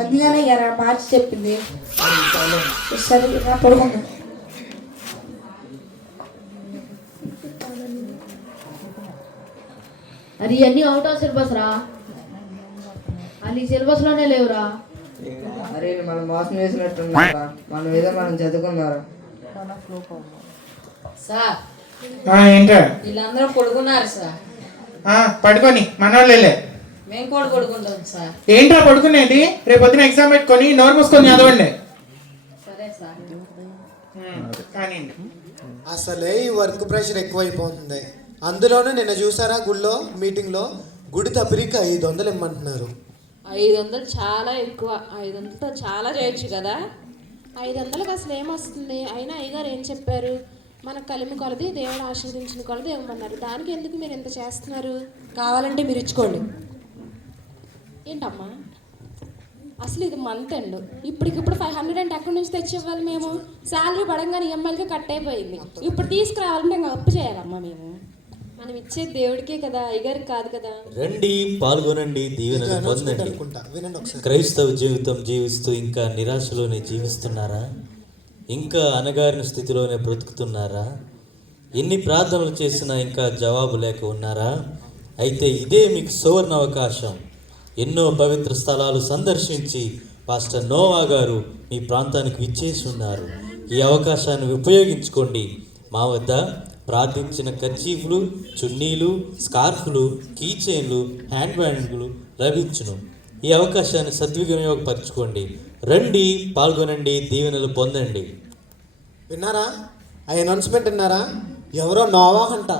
అందుకనే కదా మార్చి చెప్పింది. సరే పడుకుంటా. అది ఇవన్నీ అవుట్ ఆఫ్ సిలబస్ రా, అది సిలబస్లోనే లేవురా. అరే మనం మోసం చేసినట్టున్నారా? మనం ఏదో మనం చదువుకున్నారా? సార్ ఏంట్రా వీళ్ళందరూ పడుకున్నారు సార్. పడుకొని మనోళ్ళే మేము కూడా పడుకుంటాం సార్. ఏంట్రా పడుకునేది? రేపు పొద్దున ఎగ్జామ్ పెట్టుకొని నోరు మూసుకొని చదవండి. సరే సార్. కానీ అసలే ఈ వర్క్ ప్రెషర్ ఎక్కువైపోతుంది. అందులోనూ నిన్న చూసారా గుళ్ళో మీటింగ్లో గుడి తప్పిరికి 500 ఇమ్మంటున్నారు. 500 చాలా ఎక్కువ. 500తో చాలా చేయొచ్చు కదా. 500కి అసలు ఏమొస్తుంది? అయినా అయ్యగారు ఏం చెప్పారు? మన కలిమి కొలది దేవుడు ఆశీర్వదించిన కొలది ఇవ్వమన్నారు. దానికి ఎందుకు మీరు ఇంత చేస్తున్నారు? కావాలంటే మీరు ఇచ్చుకోండి. ఏంటమ్మా అసలు ఇది మంత్ ఎండ్, ఇప్పటికిప్పుడు 500 అంటే ఎక్కడి నుంచి తెచ్చి ఇవ్వాలి మేము? శాలరీ పడంగానే ఈఎంఐలకి కట్ అయిపోయింది. ఇప్పుడు తీసుకురావాలంటే ఇంకా అప్పు చేయాలమ్మా మేము. మనం ఇచ్చే దేవుడికే కదా, అయ్యగారికి కాదు కదా. రండి, పాల్గొనండి, దీవెనలు పొందండి. క్రైస్తవ జీవితం జీవిస్తూ ఇంకా నిరాశలోనే జీవిస్తున్నారా? ఇంకా అణగారిన స్థితిలోనే బ్రతుకుతున్నారా? ఎన్ని ప్రార్థనలు చేసినా ఇంకా జవాబు లేక ఉన్నారా? అయితే ఇదే మీకు సువర్ణ అవకాశం. ఎన్నో పవిత్ర స్థలాలు సందర్శించి పాస్టర్ నోవా గారు మీ ప్రాంతానికి విచ్చేసి ఉన్నారు. ఈ అవకాశాన్ని ఉపయోగించుకోండి. మా వద్ద ప్రార్థించిన కర్చీఫ్లు, చున్నీలు, స్కార్ఫ్లు, కీ చైన్లు, హ్యాండ్ బ్యాగ్లు లభించును. ఈ అవకాశాన్ని సద్వినియోగపరచుకోండి. రండి, పాల్గొనండి, దీవెనలు పొందండి. విన్నారా? ఆ అనౌన్స్మెంట్ విన్నారా? ఎవరో నోవా అంట,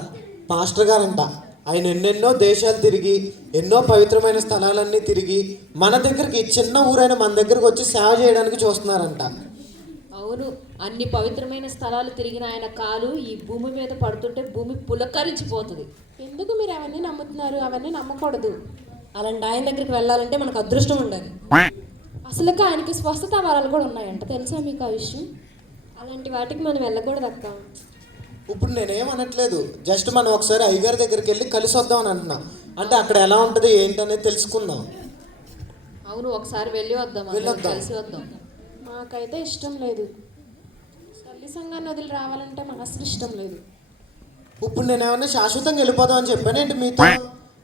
పాస్టర్ గారంట. ఆయన ఎన్నెన్నో దేశాలు తిరిగి ఎన్నో పవిత్రమైన స్థలాలన్నీ తిరిగి మన దగ్గరికి, చిన్న ఊరైన మన దగ్గరకు వచ్చి సేవ చేయడానికి చూస్తున్నారంట. అవును, అన్ని పవిత్రమైన స్థలాలు తిరిగిన ఆయన కాలు ఈ భూమి మీద పడుతుంటే భూమి పులకరించిపోతుంది. ఎందుకు మీరు అవన్నీ నమ్ముతున్నారు? అవన్నీ నమ్మకూడదు. అలాంటి ఆయన దగ్గరికి వెళ్ళాలంటే మనకు అదృష్టం ఉండాలి. అసలు ఆయనకి స్వస్థత వరాలు కూడా ఉన్నాయంట, తెలుసా మీకు ఆ విషయం? అలాంటి వాటికి మనం వెళ్ళకూడదు అక్క. ఇప్పుడు నేనేమనట్లేదు, జస్ట్ మనం ఒకసారి అయ్యగారి దగ్గరికి వెళ్ళి కలిసి వద్దామని అంటున్నా. అంటే అక్కడ ఎలా ఉంటుంది ఏంటనేది తెలుసుకుందాం. అవును, ఒకసారి వెళ్ళి వద్దాం, వెళ్ళొద్దాం. కలిసి వద్దాం. మాకైతే ఇష్టం లేదు. తల్లి సంఘాన్ని వదిలి రావాలంటే మాకు అసలు ఇష్టం లేదు. ఇప్పుడు నేను ఏమన్నా శాశ్వతంగా వెళ్ళిపోదాం అని చెప్పానేంటి మీతో?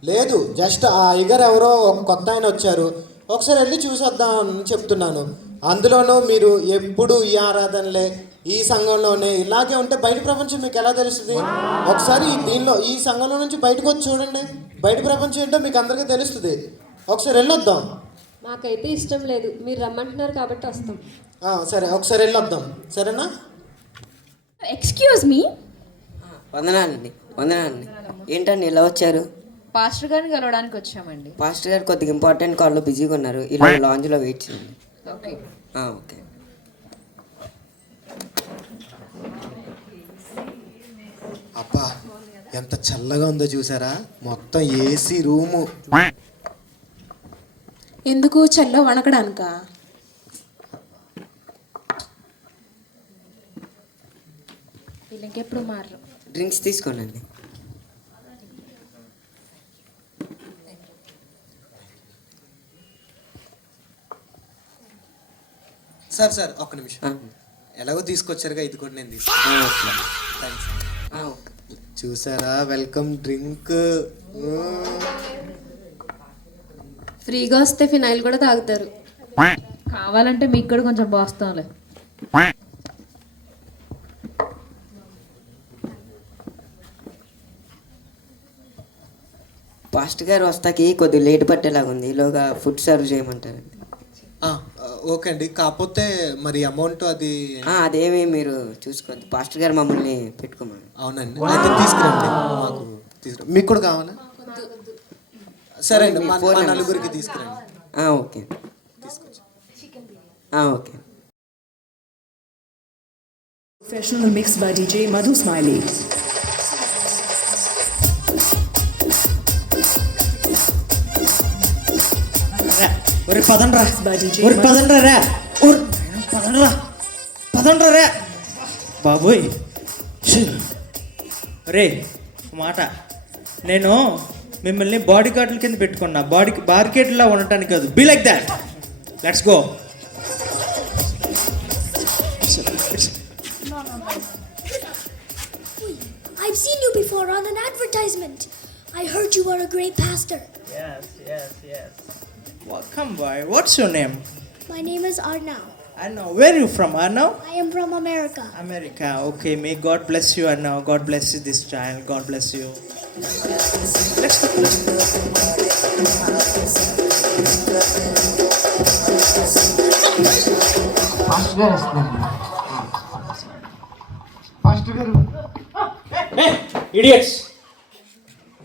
లేదు, జస్ట్ ఆ అయ్యగారు ఎవరో ఒక కొత్త ఆయన వచ్చారు, ఒకసారి వెళ్ళి చూసొద్దాం అని చెప్తున్నాను. అందులోనూ మీరు ఎప్పుడు ఈ ఆరాధనలే ఈ సంఘంలోనే ఇలాగే ఉంటే బయట ప్రపంచం మీకు ఎలా తెలుస్తుంది? ఒకసారి ఈ సంఘంలో నుంచి బయటకు వచ్చి చూడండి, బయట ప్రపంచం ఏంటో మీకు అందరికీ తెలుస్తుంది. ఒకసారి వెళ్ళొద్దాం. మాకైతే ఇష్టం లేదు, మీరు రమ్మంటున్నారు కాబట్టి వస్తాం. సరే, ఒకసారి వెళ్ళొద్దాం, సరేనా? Excuse me. వందనాలండి. ఏంటండి ఇలా వచ్చారు? పాస్టర్ గారిని కలవడానికి వచ్చామండి. పాస్టర్ గారు కొద్దిగా ఇంపార్టెంట్ కాల్లో బిజీగా ఉన్నారు, ఇలా లాంజ్లో వెయిట్ చేయండి. ఓకే. ఓకే. అబ్బా, ఎంత చల్లగా ఉందో చూసారా? మొత్తం ఏసీ రూము. ఎందుకు చల్ల వణకడానిక? వీళ్ళకెప్పుడు మారరు. డ్రింక్స్ తీసుకోండి. సార్ ఒక్క నిమిషం. ఎలాగో తీసుకొచ్చారుగా, ఇది కూడా నేను తీసుకున్నాను. చూసారా, వెల్కమ్ డ్రింక్. ఫ్రీగా వస్తే ఫినైల్ కూడా తాగుతారు. కావాలంటే మీకు కూడా కొంచెం పోస్తాంలే. పాస్టర్ గారు వస్తాకి కొద్దిగా లేట్ పట్టేలాగా ఉంది, ఈలోగా ఫుడ్ సర్వ్ చేయమంటారండి. ఓకే అండి, కాకపోతే మరి అమౌంట్ అది అదేమి మీరు చూసుకోవద్దు, పాస్టర్ గారు మమ్మల్ని పెట్టుకోమని. అవునండి, అయితే తీసుకురండి. మీకు కూడా కావాలా? సరే అండి, మా నలుగురికి తీసుకురండి. Okay. Okay. Professional mix by DJ Madhu Smiley. ఒరే పదండ్రా, పదండ్రా బాబోయ్. రే మాట, నేను మిమ్మల్ని బాడీ గార్డుల కింద పెట్టుకున్నా, బారికేడ్లా ఉండటానికి కాదు. Be like that. Let's go. I've seen you before on an advertisement. I heard you are a great pastor. Yes. Welcome, boy. What's your name? My name is Arnav. Arnav. Where are you from, Arnav? I am from America. America. Okay, may God bless you, Arnav. God bless you this child. God bless you. Let's go. Pastor garu. Hey, idiots!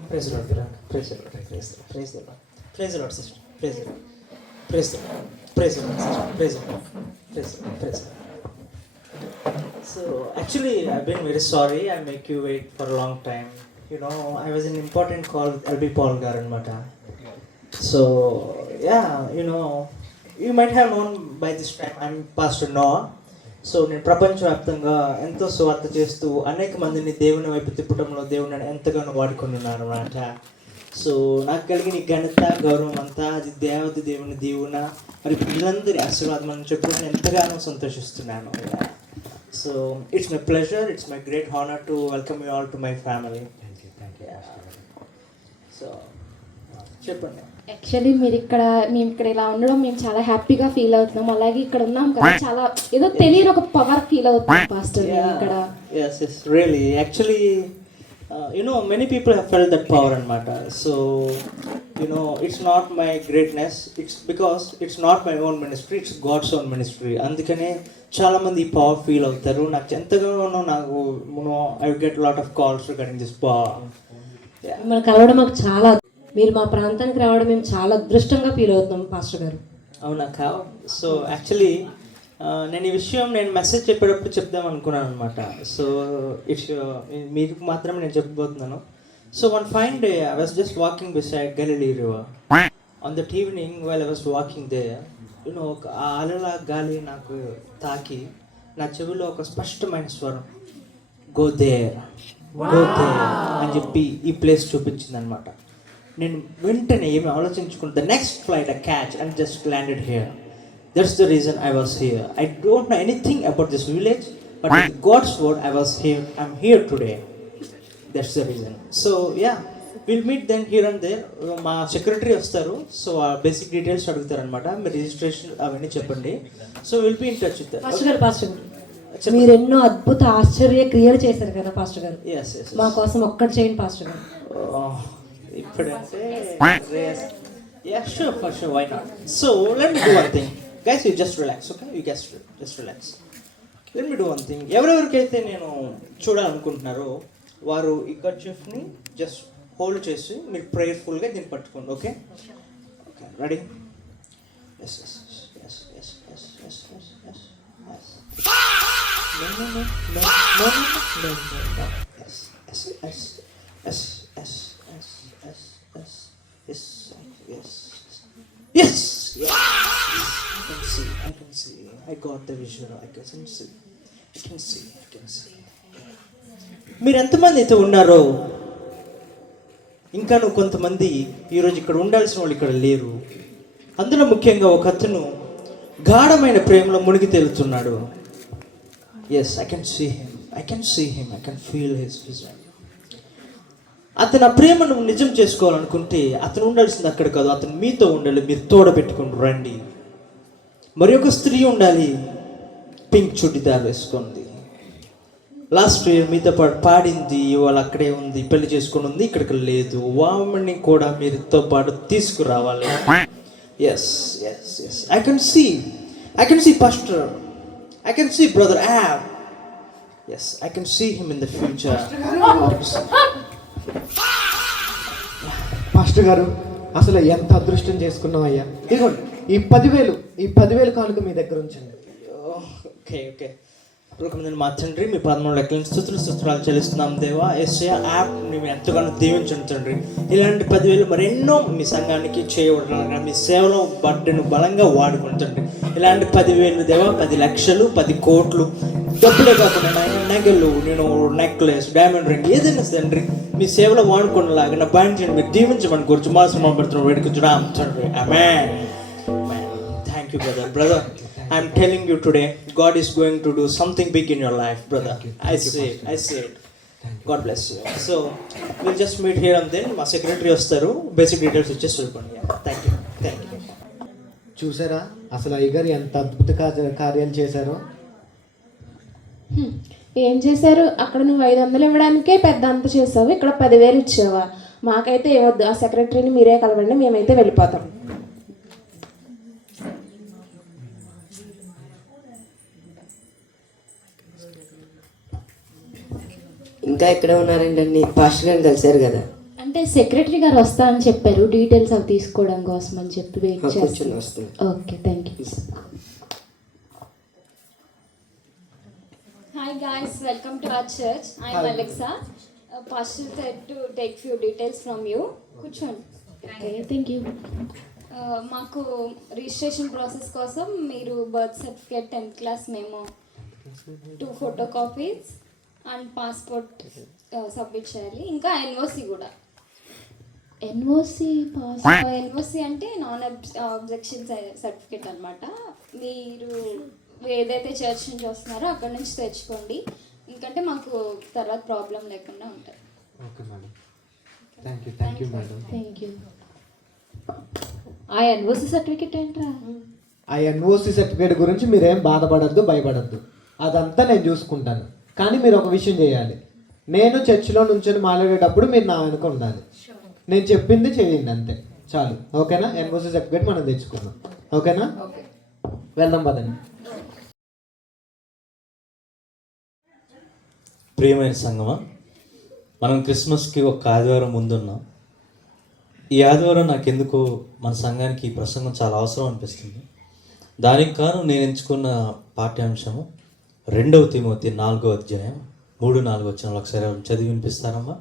Praise the Lord, praise the Lord, praise the Lord, praise the Lord, praise the Lord, sister, praise the Lord, praise the Lord, praise the Lord, sister, praise the Lord, praise the Lord, praise the Lord. So actually, I've been very sorry. I make you wait for a long time. You know, I was in important call with LB Paul Garanmata. So yeah, you know, you might have known by this time I'm Pastor Noah. So నేను ప్రపంచవ్యాప్తంగా ఎంతో స్వార్థ చేస్తూ అనేక మందిని దేవుని వైపు తిప్పడంలో దేవుని ఎంతగానో వాడుకొని ఉన్నాను అన్నమాట. సో నాకు కలిగిన ఘనత గౌరవం అంతా అది దేవుని దీవున మరి పిల్లలందరి ఆశీర్వాదం అని చెప్పి నేను ఎంతగానో సంతోషిస్తున్నాను. So it's my pleasure, it's my great honour to welcome you all to my family. So చెప్పండి. యాక్చువల్లీ మేము ఇక్కడ ఇలా ఉండడం మేము చాలా హ్యాపీగా ఫీల్ అవుతున్నాం. అలాగే ఇక్కడ ఉన్నాం కదా, చాలా ఏదో తెలియని ఒక పవర్ ఫీల్ అవుతున్నాం పాస్టర్ ఇక్కడ. Yes, really. Actually, many people have felt that power anamata. So, it's not my greatness. It's because it's not my own ministry. It's God's own ministry. అందుకనే చాలా మంది ఈ పవర్ ఫీల్ అవుతారు. నాకు ఎంతగానో I get a lot of calls regarding this power. మిమ్మల్ని కలవడం మాకు చాలా, మీరు మా ప్రాంతానికి రావడం మేము చాలా అదృష్టంగా ఫీల్ అవుతున్నాం పాస్టర్ గారు. అవునా కా? సో యాక్చువల్లీ నేను ఈ విషయం మెసేజ్ చెప్పేటప్పుడు చెప్దాం అనుకున్నాను అనమాట. సో ఇట్స్ మీకు మాత్రమే నేను చెప్పబోతున్నాను. So one fine day I was just walking beside Galilee river. On that evening while I was walking there, ఒక అలల గాలి నాకు తాకి నా చెవిలో ఒక స్పష్టమైన స్వరం, గో దేర్ అని చెప్పి ఈ ప్లేస్ చూపించింది అనమాట. నేను వెంటనే ఏమి ఆలోచించుకుంటా the next flight I catch and just landed here. That's the reason I was here. I don't know anything about this village, but with God's word I was here. I'm here today. That's the reason. So yeah, will meet then here and there. మా సెక్రటరీ వస్తారు, సో ఆ బేసిక్ డీటెయిల్స్ అడుగుతారనమాట. మీ రిజిస్ట్రేషన్ అవన్నీ చెప్పండి. So will be in touch with. Pastor గారు మీరు ఎన్నో అద్భుత ఆశ్చర్య క్రియలు చేశారు కదా పాస్టర్ గారు. మా కోసం ఒక్కటి చేయండి పాస్టర్ గారు. ఇప్పుడంటే sure, why not? So let me do one thing, guys. You just relax, okay? You just relax. Let me do one thing. ఎవరెవరికైతే నేను చూడాలనుకుంటున్నారో వారు ఈ కర్చీఫ్ని జస్ట్ హోల్డ్ చేసి మీరు ప్రేయర్ఫుల్గా దీన్ని పట్టుకోండి. Okay okay, ready? Yes yes yes yes yes yes yes yes yes no no no no no no no no yes yes yes yes yes yes yes yes yes yes yes yes I can see I got the vision. I can see మీరు ఎంతమంది అయితే ఉన్నారో ఇంకా కొంతమంది ఈరోజు ఇక్కడ ఉండాల్సిన వాళ్ళు ఇక్కడ లేరు. అందులో ముఖ్యంగా ఒక అతను గాఢమైన ప్రేమలో మునిగి తేలుతున్నాడు. Yes, I can see him. I can feel his vision. అతను ఆ ప్రేమను నిజం చేసుకోవాలనుకుంటే అతను ఉండాల్సింది అక్కడ కాదు, అతను మీతో ఉండాలి. మీరు తోడబెట్టుకుని రండి. మరి ఒక స్త్రీ ఉండాలి, పింక్ చుడిదార్ వేసుకుంది. లాస్ట్ ఇయర్ మీతో పాటు పాడింది, ఇవాళ అక్కడే ఉంది, పెళ్లి చేసుకుని ఉంది, ఇక్కడికి లేదు. వామని కూడా మీరుతో పాటు తీసుకురావాలి. Yes yes yes I can see Pastor. I can see Brother Ab. Yes, I can see him in the future. Master గారు, అసలు ఎంత అదృష్టం చేసుకున్నామయ్యా. ఇదిగోండి ఈ 10,000 కానుక మీ దగ్గర ఉంచండి. Okay okay. రూపంలో మా తండ్రి, మీ 13 లెక్కలను స్తుతులు చెల్లిస్తున్నాం దేవా. యేసయ్య, యాప్ మేము ఎంతగానో దీవించండి తండ్రి. ఇలాంటి 10,000 మరెన్నో మీ సంఘానికి చేయబడాలి. మీ సేవలో బడ్డను బలంగా వాడుకుంటండి. ఇలాంటి 10,000 దేవా, 10 లక్షలు, 10 కోట్లు డబ్బులే కాకుండా నాయన నగలు, నేను నెక్లెస్, డైమండ్ రింగ్ ఏదైనా తండ్రి మీ సేవలో వాడుకునేలాగా నా బాండ్ చేయండి. మీరు దీవించమని కూర్చు మా సమర్పడుతున్నాం, వేడుకుంటున్నాం తండ్రి. ఆమేన్. Thank you, brother. I'm telling you today, God is going to do something big in your life, brother. I say it. God bless you. So we'll just meet here and then. మా సెక్రటరీ వస్తారు, బేసిక్ డీటెయిల్స్ వచ్చేసి వెళ్ళిపోండి. Thank you. చూసారా అసలు అయ్యగారు ఎంత అద్భుత కార్యాలు చేశారో. ఏం చేశారు? అక్కడ నువ్వు 500 ఇవ్వడానికే పెద్ద అంత చేసావు, ఇక్కడ 10,000 ఇచ్చావా? మాకైతే ఏమొద్దు, ఆ సెక్రటరీని మీరే కలవండి, మేమైతే వెళ్ళిపోతాం. ఇంకా ఇక్కడ ఉన్నారండి, పాస్టర్ గారిని కలిశారు కదా? అంటే సెక్రటరీ గారు వస్తా అని చెప్పారు, డీటెయిల్స్ అవి తీసుకోవడం కోసం అని చెప్పి వెయిట్ చేస్తాను. Okay, thank you. Hi guys, welcome to our church. I'm Alexa. Pastor said to take few details from you. కూర్చోండి. Okay, thank you. మాకు రిజిస్ట్రేషన్ ప్రాసెస్ కోసం మీరు birth certificate, 10th class memo, 2 photo copies and passport submit చేయాలి. ఇంకా ఎన్ఓసి కూడా. ఎన్ఓసి అంటే నాన్ అబ్జెక్షన్ సర్టిఫికేట్ అనమాట. మీరు ఏదైతే చర్చ్ నుంచి వస్తున్నారో అక్కడ నుంచి తెచ్చుకోండి, ఎందుకంటే మాకు తర్వాత ప్రాబ్లం లేకుండా ఉంటుంది. Okay madam, thank you madam. Thank you. ఆ ఎన్ఓసి సర్టిఫికేట్ ఏంట్రా? ఆ ఎన్ఓసి సర్టిఫికేట్ గురించి మీరేం బాధపడద్దు, భయపడద్దు, అదంతా నేను చూసుకుంటాను. కానీ మీరు ఒక విషయం చేయాలి, నేను చర్చిలో నుంచొని మాట్లాడేటప్పుడు మీరు నా వెనుక ఉండాలి. నేను చెప్పింది చేయండి, అంతే చాలు. ఓకేనా? ఎన్ఓసి సర్టిఫికేట్ మనం తెచ్చుకుందాం. ఓకేనా? వెళ్దాం పదండి. ప్రియమైన సంగమా, మనం క్రిస్మస్కి ఒక ఆదివారం ముందున్నాం. ఈ ఆదివారం నాకెందుకో మన సంఘానికి ఈ ప్రసంగం చాలా అవసరం అనిపిస్తుంది. దానికి కాను నేను ఎంచుకున్న పాఠ్యాంశము 2 తిమోతి 4వ అధ్యాయం 3-4 వచనాలు ఒకసారి చదివి వినిపిస్తారమ్మా.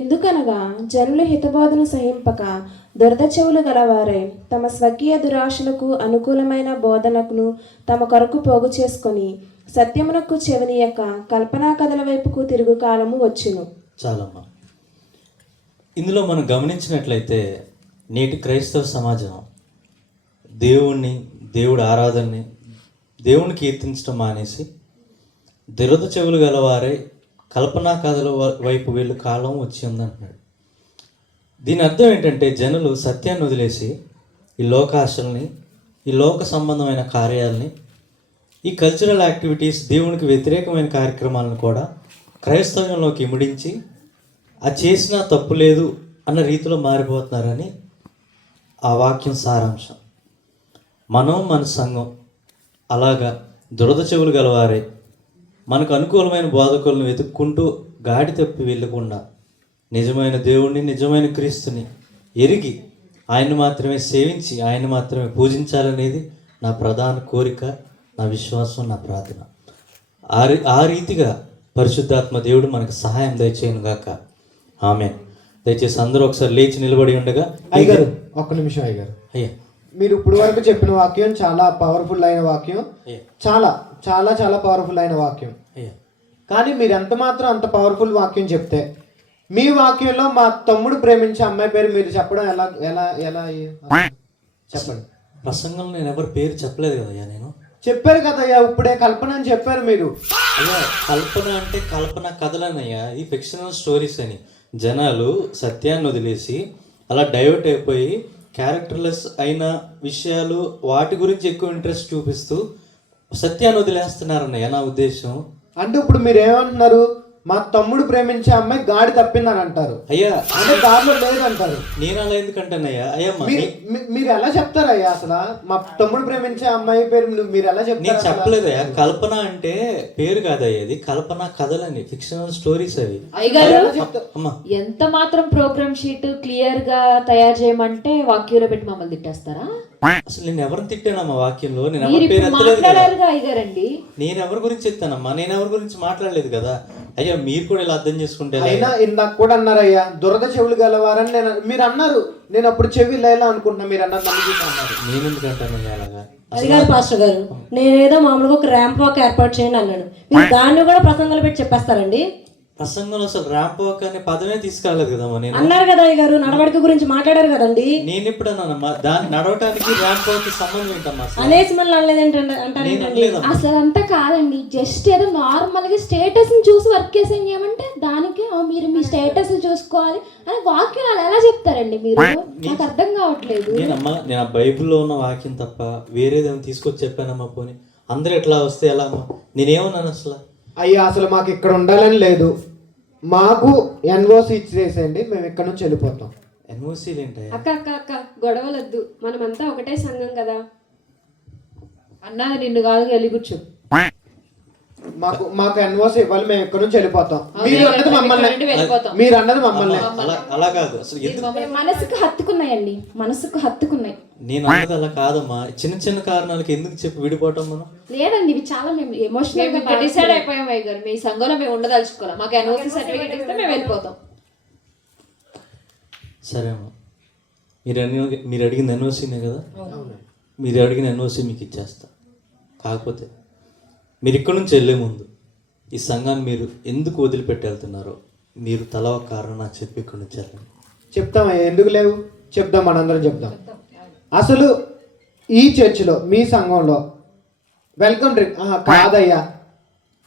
ఎందుకనగా జనుల హితబోధను సహింపక దురద చెవులు గలవారే తమ స్వకీయ దురాశలకు అనుకూలమైన బోధనకును తమ కొరకు పోగు చేసుకొని సత్యమునకు చెవినియక కల్పనా కథల వైపుకు తిరుగు కాలము వచ్చును. చాలమ్మా, ఇందులో మనం గమనించినట్లయితే నేటి క్రైస్తవ సమాజం దేవుడి ఆరాధనని దేవుని కీర్తించడం మానేసి దురద చెవులు గలవారే కల్పనా కథల వైపు వీళ్ళు కాలం వచ్చి ఉందంటున్నాడు. దీని అర్థం ఏంటంటే జనులు సత్యాన్ని వదిలేసి ఈ లోకాశల్ని, ఈ లోక సంబంధమైన కార్యాలని, ఈ కల్చరల్ యాక్టివిటీస్, దేవునికి వ్యతిరేకమైన కార్యక్రమాలను కూడా క్రైస్తవంలోకి ఇమిడించి అది చేసినా తప్పు లేదు అన్న రీతిలో మారిపోతున్నారని ఆ వాక్యం సారాంశం. మన సంఘం అలాగా దురద చెవులు గలవారే మనకు అనుకూలమైన బోధకులను వెతుక్కుంటూ గాడి తప్పి వెళ్ళకుండా నిజమైన దేవుణ్ణి, నిజమైన క్రీస్తుని ఎరిగి ఆయన్ని మాత్రమే సేవించి ఆయన్ని మాత్రమే పూజించాలనేది నా ప్రధాన కోరిక, నా విశ్వాసం, నా ప్రార్థన. ఆ రీతిగా పరిశుద్ధాత్మ దేవుడు మనకు సహాయం దయచేయను గాక. ఆమేన్. దయచేసి అందరూ ఒకసారి లేచి నిలబడి ఉండగా. అయ్యగారు ఒక్క నిమిషం అయ్యగారు. అయ్యా, మీరు ఇప్పుడు వరకు చెప్పిన వాక్యం చాలా పవర్ఫుల్ అయిన వాక్యం, చాలా చాలా చాలా పవర్ఫుల్ అయిన వాక్యం. కానీ మీరు ఎంత మాత్రం అంత పవర్ఫుల్ వాక్యం చెప్తే మీ వాక్యంలో మా తమ్ముడు ప్రేమించే అమ్మాయి పేరు మీరు చెప్పడం ఎలా ఎలా ఎలా చెప్పండి. ప్రసంగంలో నేను ఎవరి పేరు చెప్పలేదు కదయ్యా. నేను చెప్పారు కదయ్యా, ఇప్పుడే కల్పన అని చెప్పారు మీరు. అయ్యా, కల్పన అంటే కల్పన కథలనయ్యా, ఈ ఫిక్షనల్ స్టోరీస్ అని. జనాలు సత్యాన్ని వదిలేసి అలా డైవర్ట్ అయిపోయి క్యారెక్టర్లెస్ అయిన విషయాలు వాటి గురించి ఎక్కువ ఇంట్రెస్ట్ చూపిస్తూ సత్యాన్ని వదిలేస్తున్నారన్నయ్య నా ఉద్దేశం. అంటే ఇప్పుడు మీరు ఏమంటున్నారు, మా తమ్ముడు ప్రేమించే అమ్మాయి గాడి తప్పిందని అంటారు. అయ్యా, అంటే దారిలో లేదంటారు. నేను అలా ఎందుకంటానయ్యా? అయ్యా, మీరు ఎలా చెప్తారయ్యా అసలు మా తమ్ముడు ప్రేమించే అమ్మాయి పేరు మీరు ఎలా చెప్తారు? నేను చెప్పలేదయ్యా. కల్పన అంటే పేరు కాదయ్యా, అది కల్పన కథలని, ఫిక్షనల్ స్టోరీస్ అవి. అయ్యగారు, ఎంత మాత్రం ప్రోగ్రామ్ షీట్ క్లియర్ గా తయారు చేయమంటే వాక్యంలో పెట్టి మమ్మల్ని తిట్టేస్తారా? అసలు నేను ఎవరిని తిట్టానమ్మా వాక్యంలో? నేను ఎవరి పేరు ఎత్తలేదు కదా. నేను ఎవరి గురించి ఎత్తానమ్మా? నేను ఎవరి గురించి మాట్లాడలేదు కదా. అయ్యా, మీరు కూడా ఇలా అర్థం చేసుకుంటే. అయినా ఇందాక కూడా అన్నారయ్యా దురద చెవులు గలవారని మీరు అన్నారు. నేను అప్పుడు చెవి లేలా అనుకుంటున్నా, మీరు అన్నారు. నేను ఎందుకంటానయ్యా అలాగా? అది కాదు పాస్టర్ గారు, నేనేదో మామూలుగా ఒక ర్యాంప్ వాక్ ఏర్పాటు చేయండి అన్నాను. మీరు దాన్ని కూడా ప్రసంగాలు పెట్టి చెప్పేస్తారండి. ప్రసంగంలో అసలు ర్యాంప్ వాక్ అనే పదమే తీసుకురాలేదు కదమ్మా. నేను అన్నారు కదా అయ్య గారు, నడవడిక గురించి మాట్లాడారు కదండి. నేను ఎప్పుడు అన్నానమ్మా? దాన్ని నడవటానికి ర్యాంప్ వాక్ సంబంధం ఏంటమ్మా? అనేసి మళ్ళీ అనలేదంటే అసలు అంతా కాదండి, జస్ట్ ఏదో నార్మల్ గా స్టేటస్ ని చూసి వర్క్ చేసేం చేయమంటే దానికి మీరు మీ స్టేటస్ చూసుకోవాలి అని వాక్యం అలా ఎలా చెప్తారండి మీరు? నాకు అర్థం కావట్లేదు. నేను ఆ బైబిల్లో ఉన్న వాక్యం తప్ప వేరేదేమో తీసుకొచ్చి చెప్పానమ్మా. పోనీ అందరూ ఎట్లా వస్తే ఎలా అమ్మా? నేనేమన్నాను అసలు? అయ్యా, అసలు మాకు ఇక్కడ ఉండాలని లేదు, మాకు ఎన్ఓసి ఇచ్చేసేయండి, మేము ఇక్కడ నుంచి వెళ్ళిపోతాం. ఎన్ఓసీలు ఏంటి? అక్క అక్క అక్క గొడవలొద్దు, మనమంతా ఒకటే సంఘం కదా. అన్నది నిన్ను కాదు, వెళ్ళి కూర్చో. మాకు ఎన్ఓసి ఇవ్వాలి, మేము ఇక్కడ నుంచి వెళ్ళిపోతాం. మీరు అన్నది మమ్మల్ని. అలా కాదు అసలు. మనసుకు హత్తుకున్నాయండి, మనసుకు హత్తుకున్నాయి. నేను అన్నది అలా కాదమ్మా. చిన్న చిన్న కారణాలకి ఎందుకు చెప్పి విడిపోవటం మనం? లేదండి, ఇవి చాలా మేము ఎమోషనల్ గా డిసైడ్ అయిపోయాం అయ్య గారు. మీ సంఘంలో మేము ఉండదలుచుకోవాలి, మాకు ఎన్ఓసి సర్టిఫికేట్ ఇస్తే మేము వెళ్ళిపోతాం. సరే అమ్మా, మీరు అడిగిన ఎన్ఓసీనే కదా. మీరు అడిగిన ఎన్ఓసీ మీకు ఇచ్చేస్తా. కాకపోతే మీరు ఇక్కడ నుంచి వెళ్ళే ముందు ఈ సంఘాన్ని మీరు ఎందుకు వదిలిపెట్టి వెళ్తున్నారో మీరు తల ఒక కారణం నాకు చెప్పి ఇక్కడ నుంచి వెళ్ళండి. చెప్తామయ్యా, ఎందుకు లేవు, చెప్దాం, మనందరం చెప్దాం. అసలు ఈ చర్చిలో మీ సంఘంలో వెల్కమ్ డ్రింక్ కాదయ్యా,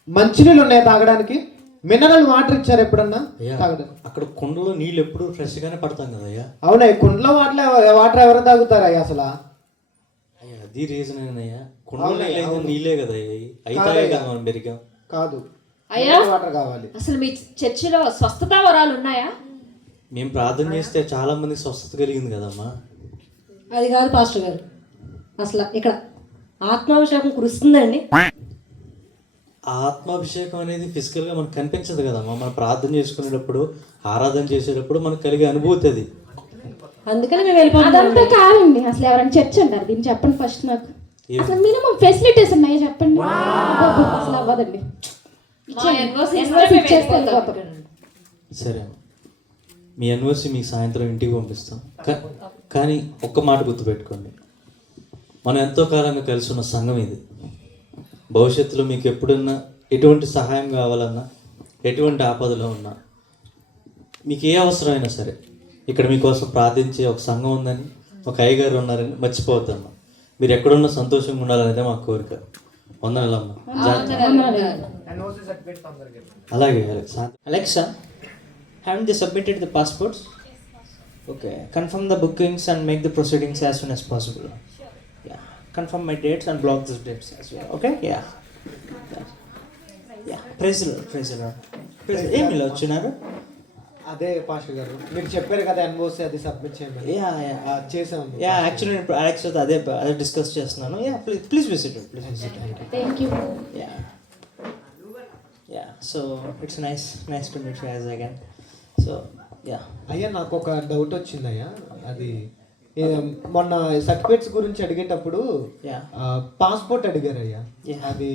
మంచినీళ్ళు ఉన్నాయి తాగడానికి. మినరల్ వాటర్ ఇచ్చారు ఎప్పుడన్నా తాగడానికి? అక్కడ కుండలో నీళ్ళు ఎప్పుడు ఫ్రెష్గానే పడతాం కదయ్యా. అవునా, కుండలో వాటర్ ఎవరు తాగుతారయ్యా అసలు? అయ్యా, అది రీజన్ ఏనయ్యా. కుండలో నీళ్ళే కదా అయితే కదా మనం పెరిగాం. కాదు అయ్యా, వాటర్ కావాలి. అసలు మీ చర్చిలో స్వస్థత వరాలు ఉన్నాయా? మేము ప్రార్థన చేస్తే చాలా మంది స్వస్థత కలిగింది కదమ్మా. అది కాదు పాస్టర్ గారు, అసలు ఇక్కడ ఆత్మాభిషేకం కురుస్తుందండి. ఆత్మాభిషేకం అనేది ఫిజికల్గా మనకు కనిపించదు కదమ్మా. మనం ప్రార్థన చేసుకునేటప్పుడు, ఆరాధన చేసేటప్పుడు మనకు కలిగే అనుభూతి అది. అందుకని మేము వెళ్ళిపోతాం. అదంతా కాదండి, అసలు ఎవరైనా చర్చ్ అంటారు దీన్ని? చెప్పండి ఫస్ట్ నాకు. అసలు మినిమం ఫెసిలిటీస్ ఉన్నాయో చెప్పండి. అసలు అవ్వదండి. సరే, మీ ఎన్ఓసి మీకు సాయంత్రం ఇంటికి పంపిస్తాం. కానీ ఒక్క మాట గుర్తుపెట్టుకోండి, మనం ఎంతో కాలంగా కలిసి ఉన్న సంఘం ఇది. భవిష్యత్తులో మీకు ఎప్పుడన్నా ఎటువంటి సహాయం కావాలన్నా, ఎటువంటి ఆపదలో ఉన్నా, మీకు ఏ అవసరమైనా సరే ఇక్కడ మీకోసం ప్రార్థించే ఒక సంఘం ఉందని, ఒక అయ్యగారు ఉన్నారని మర్చిపోవద్దమ్మా. మీరు ఎక్కడున్నా సంతోషంగా ఉండాలనేదే మా కోరిక. వందనాలమ్మా. అలాగే Alexa, haven't they submitted the passports? Okay, confirm the bookings and make the proceedings as soon as possible. Yeah, confirm my dates and block those dates as well. Okay, yeah. Praise the Lord. ఏం ఇలా వచ్చినారు? అదే పాస్టర్ గారు మీరు చెప్పారు కదా ఎన్ఓసి అది సబ్మిట్ చేయమని. చేసాం. యాక్చువల్లీ నేను అలెక్స్ అదే డిస్కస్ చేస్తున్నాను. Please visit. Thank you. So it's nice to meet you guys again. So అయ్యా నాకు ఒక డౌట్ వచ్చింది అయ్యా. అది మొన్న సర్టిఫికేట్స్ గురించి అడిగేటప్పుడు పాస్పోర్ట్ అడిగారు అయ్యా. అది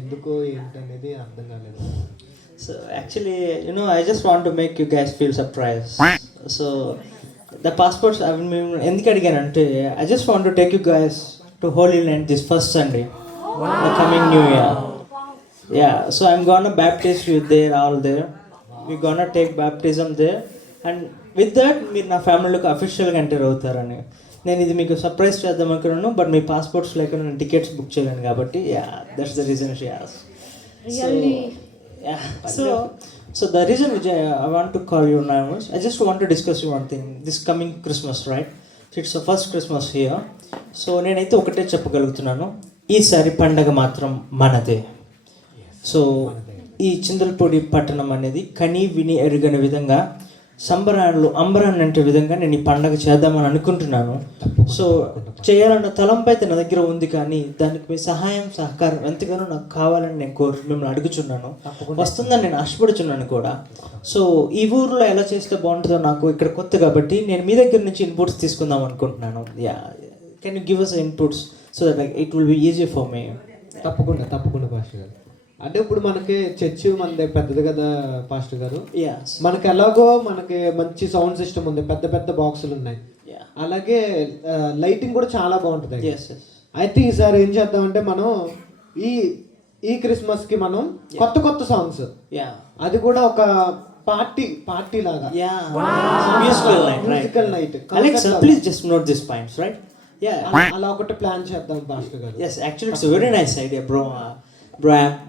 ఎందుకో ఏంటనేది అర్థం కాలేదు. So actually, I just want to make you guys feel surprised. So the passports ఎందుకు అడిగానంటే I just want to take you guys to Holy Land this first Sunday, the coming New Year. Yeah, so I'm gonna baptize you there, all there. We're gonna take baptism there, and with that మీరు నా ఫ్యామిలీలోకి అఫీషియల్గా ఎంటర్ అవుతారని. నేను ఇది మీకు సర్ప్రైజ్ చేద్దాం అనుకున్నాను, బట్ మీ పాస్పోర్ట్స్ లేక నేను టికెట్స్ బుక్ చేయలేను కాబట్టి that's the reason she asked. So the reason which I want to call you now is I just want to discuss you one thing. This coming Christmas, right? It's the first Christmas here. So నేనైతే ఒకటే చెప్పగలుగుతున్నాను, ఈసారి పండగ మాత్రం మనదే. సో ఈ చింతలపూడి పట్టణం అనేది కని విని ఎరుగని విధంగా సంబరాలు అంబరాన్ని అంటే విధంగా నేను ఈ పండగ చేద్దామని అనుకుంటున్నాను. సో చేయాలన్న తలంపు అయితే నా దగ్గర ఉంది, కానీ దానికి మీ సహాయం సహకారం ఎంతగానో నాకు కావాలని నేను మిమ్మల్ని అడుగుచున్నాను. వస్తుందని నేను ఆశపడుచున్నాను కూడా. సో ఈ ఊర్లో ఎలా చేస్తే బాగుంటుందో, నాకు ఇక్కడ కొత్త కాబట్టి నేను మీ దగ్గర నుంచి ఇన్పుట్స్ తీసుకుందాం అనుకుంటున్నాను. Can you give us inputs so that it will be easy for me. తప్పకుండా పాస్టర్ గారు. అంటే ఇప్పుడు మనకి చర్చి మనది పెద్దది కదా పాస్టర్ గారు. మనకి ఎలాగో మనకి మంచి సౌండ్ సిస్టమ్ ఉంది, పెద్ద పెద్ద బాక్సులు ఉన్నాయి, అలాగే లైటింగ్ కూడా చాలా బాగుంటుంది. అయితే ఈసారి ఏం చేద్దామంటే మనం ఈ క్రిస్మస్ కి మనం కొత్త సాంగ్స్, అది కూడా ఒక పార్టీ లాగా musical night. Alexa, please just note these points, right? అలా ఒకటి ప్లాన్ చేద్దాం పాస్టర్ గారు. Yes, actually it's a very nice idea, bro.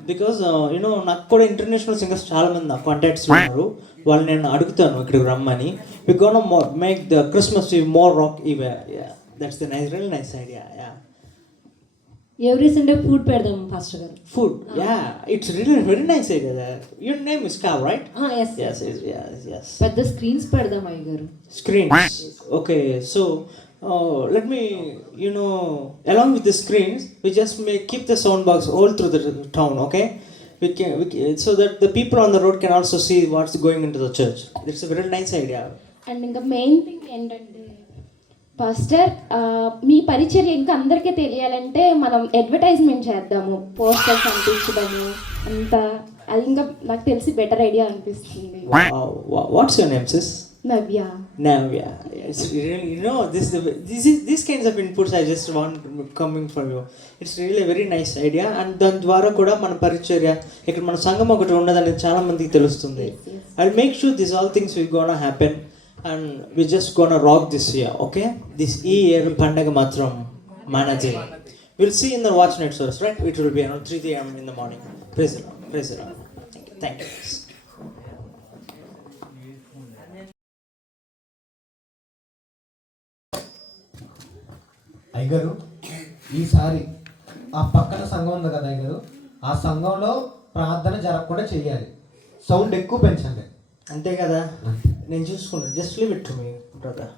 Because నాకు కూడా ఇంటర్నేషనల్ సింగర్స్ చాలా మంది నా కాంటాక్ట్స్ ఉన్నారు. వాళ్ళు నేను అడుగుతాను ఇక్కడికి రమ్మని. We gonna make the Christmas eve more rock eve. That's the nice, real nice idea. Every Sunday food పెడదాం పాస్టర్ గారు. Food, it's real very nice idea. Your name is కావ్, రైట్? yes. పెద్ద స్క్రీన్స్ పెడదాం అయ్య గారు. Screens, okay. So let me, along with the screens, we just keep the sound box all through the town, okay? We can so that the people on the road can also see what's going into the church. It's a very nice idea. And ఇంకా మెయిన్ థింగ్ ఏంటంటే పాస్టర్, మీ పరిచర్య ఇంకా అందరికీ తెలియాలంటే మనం అడ్వర్టైజ్మెంట్ చేద్దాము, పోస్టర్స్ అంటించడము అంతా. అది ఇంకా నాకు తెలిసి బెటర్ ఐడియా అనిపిస్తుంది. What's your name, sis? Navya. It's really, these kinds of inputs I just want coming from you. It's really a very nice idea. And దాని ద్వారా కూడా మన పరిచర్య ఇక్కడ మన సంఘం ఒకటి ఉన్నదని చాలా మందికి తెలుస్తుంది. I'll make sure these all things will gonna happen and we just gonna rock this year, okay? This year పండగ మాత్రం మనదే. We'll see in the watch night service, right? It will be around 3 a.m. in the morning. Praise the Lord. Thank you. అయ్యగారు, ఈసారి ఆ పక్కన సంఘం ఉంది కదా అయ్యగారు, ఆ సంఘంలో ప్రార్థన జరగకుండా చెయ్యాలి. సౌండ్ ఎక్కువ పెంచండి. అంతే కదా, నేను చూసుకుంటాను. Just leave it to me brother.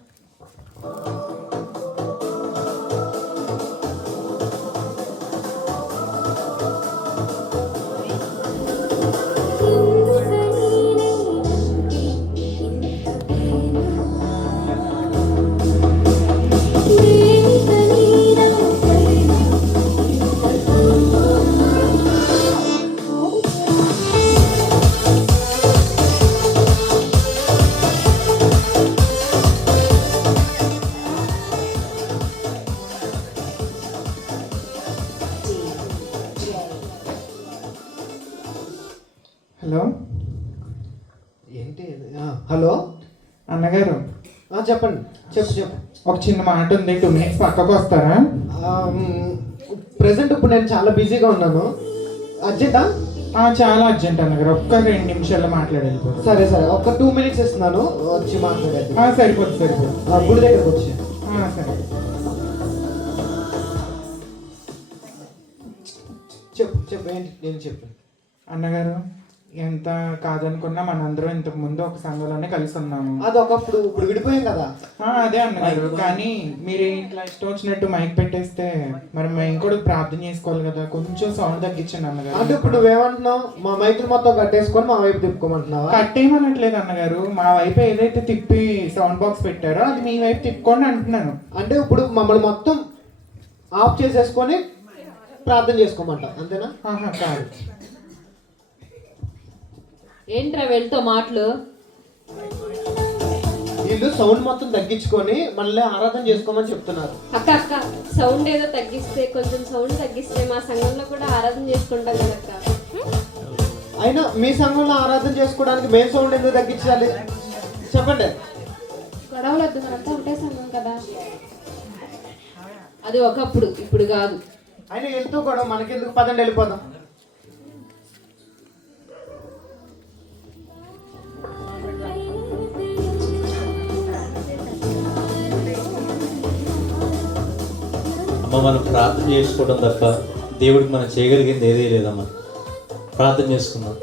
Hello, ఏంటి? హలో, అన్నగారు చెప్పండి. చెప్పు. ఒక చిన్న మాట ఉంది, 2 minutes పక్కకు వస్తారా? ప్రెసెంట్ ఇప్పుడు నేను చాలా బిజీగా ఉన్నాను. అర్జెంటా? చాలా అర్జెంట్ అన్నగారు, ఒక్క 2 నిమిషాల్లో మాట్లాడేళ్ళిపోతారు. సరే ఒక 2 minutes ఇస్తున్నాను, వచ్చి మాట్లాడేది. సరిపోతుంది. గుడి దగ్గరకు వచ్చి. సరే. చెప్పు ఏంటి? నేను చెప్పు. అన్నగారు, ఎంత కాదనుకున్నా మనందరం ఇంతకు ముందు ఒక సంఘంలోనే కలిసి ఉన్నాము. అది ఒకప్పుడు, ఇప్పుడు విడిపోయాం కదా. అదే అన్నగారు, కానీ మీరు ఇట్లా ఇష్టం వచ్చినట్టు మైక్ పెట్టేస్తే మరి మేము కూడా ప్రార్థన చేసుకోవాలి కదా, కొంచెం సౌండ్ తగ్గించండి అన్నగారు. అంటే ఇప్పుడు నువ్వేమంటున్నావు? మా మైకులు మొత్తం కట్టేసుకొని మా వైపు తిప్పుకోమంటున్నావా? కట్టేయమనట్లేదు అన్నగారు, మా వైపు ఏదైతే తిప్పి సౌండ్ బాక్స్ పెట్టారో అది మీ వైపు తిప్పుకోండి అంటున్నాను. అంటే ఇప్పుడు మమ్మల్ని మొత్తం ఆఫ్ చేసేసుకొని ప్రార్థన చేసుకోమంట, అంతేనా? కాదు. ఏంట్రా వెళ్తా మాటలు? వీళ్ళు సౌండ్ మొత్తం తగ్గించుకొని మళ్ళీ ఆరాధన చేసుకోమని చెప్తున్నారు. అక్క సౌండ్ ఏదో తగ్గిస్తే, కొంచెం సౌండ్ తగ్గిస్తే మా సంఘంలో కూడా ఆరాధన చేసుకుంటాం కదక్క. అయినా మీ సంఘంలో ఆరాధన చేసుకోవడానికి మేము సౌండ్ ఎందుకు తగ్గించాలి చెప్పండి? గొడవలు వద్దు, అంతా ఒకటే సంఘం కదా. అది ఒకప్పుడు, ఇప్పుడు కాదు. అయినా వెళ్తూ కూడా మనకెందుకు, పదండి వెళ్ళిపోదాం. అమ్మ, మనం ప్రార్థన చేసుకోవడం తప్ప దేవుడికి మనం చేయగలిగింది ఏదీ లేదమ్మా. ప్రార్థన చేసుకుందాం.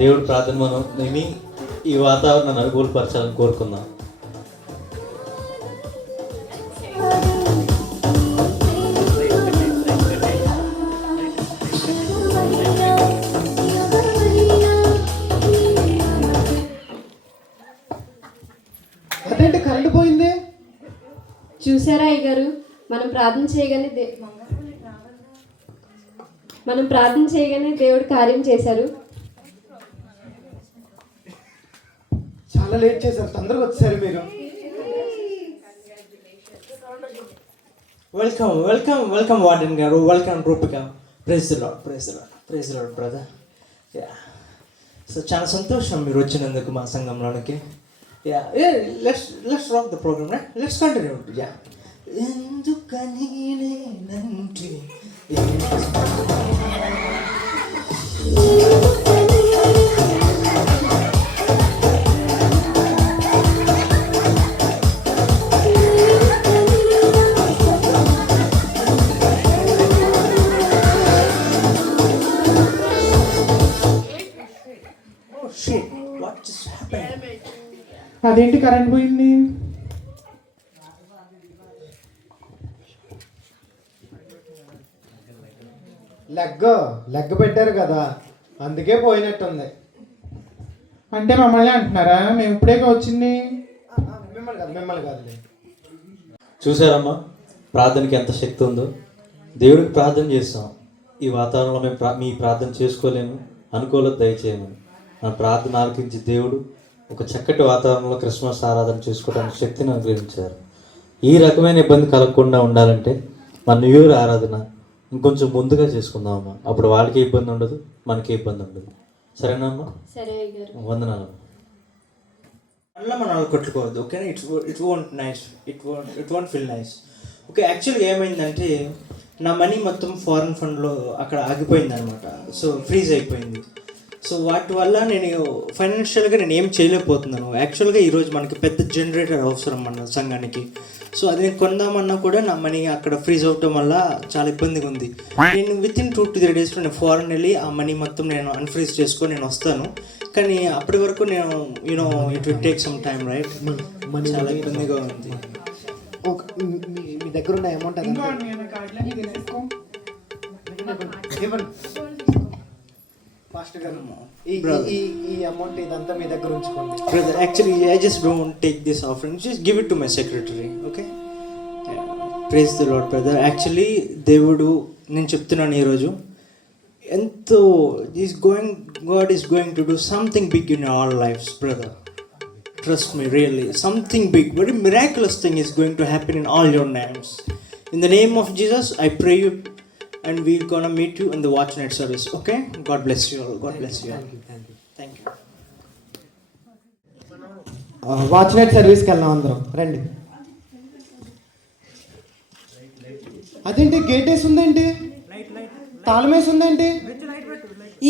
దేవుడి ప్రార్థన మనం విని ఈ వాతావరణాన్ని అనుకూలపరచాలని కోరుకుందాం. అదేంటి కరెంట్ పోయింది? చూసారా అయ్యగారు, మనం ప్రార్థన చేయగానే దేవుడు కార్యం చేశారు. చాలా లేట్ చేశారు, తొందరగా వచ్చారు మీరు. వెల్కమ్ వార్డెన్ గారు, welcome Rupika. Praise the lord brother. So చాలా సంతోషం మీరు వచ్చినందుకు మా సంఘంలోనికి. Let's rock the programme, right? Let's continue. ఎందుకని నేనంటే అదేంటి కరెంట్ పోయింది? లెగ్ పెట్టారు కదా, అందుకే పోయినట్టుంది. అంటే మమ్మల్ని అంటున్నారా? మేము ఇప్పుడే వచ్చింది. మిమ్మల్ని కాదు. చూసారమ్మా, ప్రార్థనకి ఎంత శక్తి ఉందో. దేవుడికి ప్రార్థన చేస్తాం. ఈ వాతావరణంలో మేము మీ ప్రార్థన చేసుకోలేము, అనుకూలత దయచేయమని మన ప్రార్థన ఆలకించి దేవుడు ఒక చక్కటి వాతావరణంలో క్రిస్మస్ ఆరాధన చేసుకోవడానికి శక్తిని అనుగ్రహించారు. ఈ రకమైన ఇబ్బంది కలగకుండా ఉండాలంటే మన న్యూ ఇయర్ ఆరాధన ఇంకొంచెం ముందుగా చేసుకుందామమ్మా. అప్పుడు వాళ్ళకి ఇబ్బంది ఉండదు, మనకి ఇబ్బంది ఉండదు. సరేనా అమ్మా? వందనాలు. మళ్ళీ మనం కొట్టుకోవద్దు, ఓకేనా? It won't feel nice. Okay, యాక్చువల్గా ఏమైందంటే నా మనీ మొత్తం ఫారెన్ ఫండ్లో అక్కడ ఆగిపోయింది అనమాట. సో ఫ్రీజ్ అయిపోయింది. సో వాటి వల్ల నేను ఫైనాన్షియల్గా నేను ఏం చేయలేకపోతున్నాను. యాక్చువల్గా ఈరోజు మనకి పెద్ద జనరేటర్ అవసరం మన సంఘానికి. సో అది నేను కొందామన్నా కూడా నా మనీ అక్కడ ఫ్రీజ్ అవటం వల్ల చాలా ఇబ్బందిగా ఉంది. నేను వితిన్ 2 to 3 డేస్లో నేను ఫారెన్ వెళ్ళి ఆ మనీ మొత్తం నేను అన్ఫ్రీజ్ చేసుకొని నేను వస్తాను. కానీ అప్పటి వరకు నేను it will take some time, right? చాలా ఇబ్బందిగా ఉంది. మీ దగ్గర ఉన్న అమౌంట్ ఫాస్ట్ గారు, ఈ అమౌంట్ ఇదంతా మీ దగ్గర ఉంచుకోండి. Brother, actually I just don't take this offering. Just give it to my secretary, okay? Praise the Lord, brother. Actually దేవుడు నేను చెప్తున్నాను ఈరోజు ఎంతో God is going to do something big in our lives, brother. Trust me, really. Something big, very miraculous thing is going to happen in all your names. In the name of Jesus, I pray you, and we're gonna meet you in the watch night service, okay? God bless you all. God bless you all. Thank you. Watch night సర్వీస్కి వెళ్దాం అందరం, రండి. అదేంటి గేట్ వేసి ఉందేంటి, తాళం వేసి ఉందేంటి?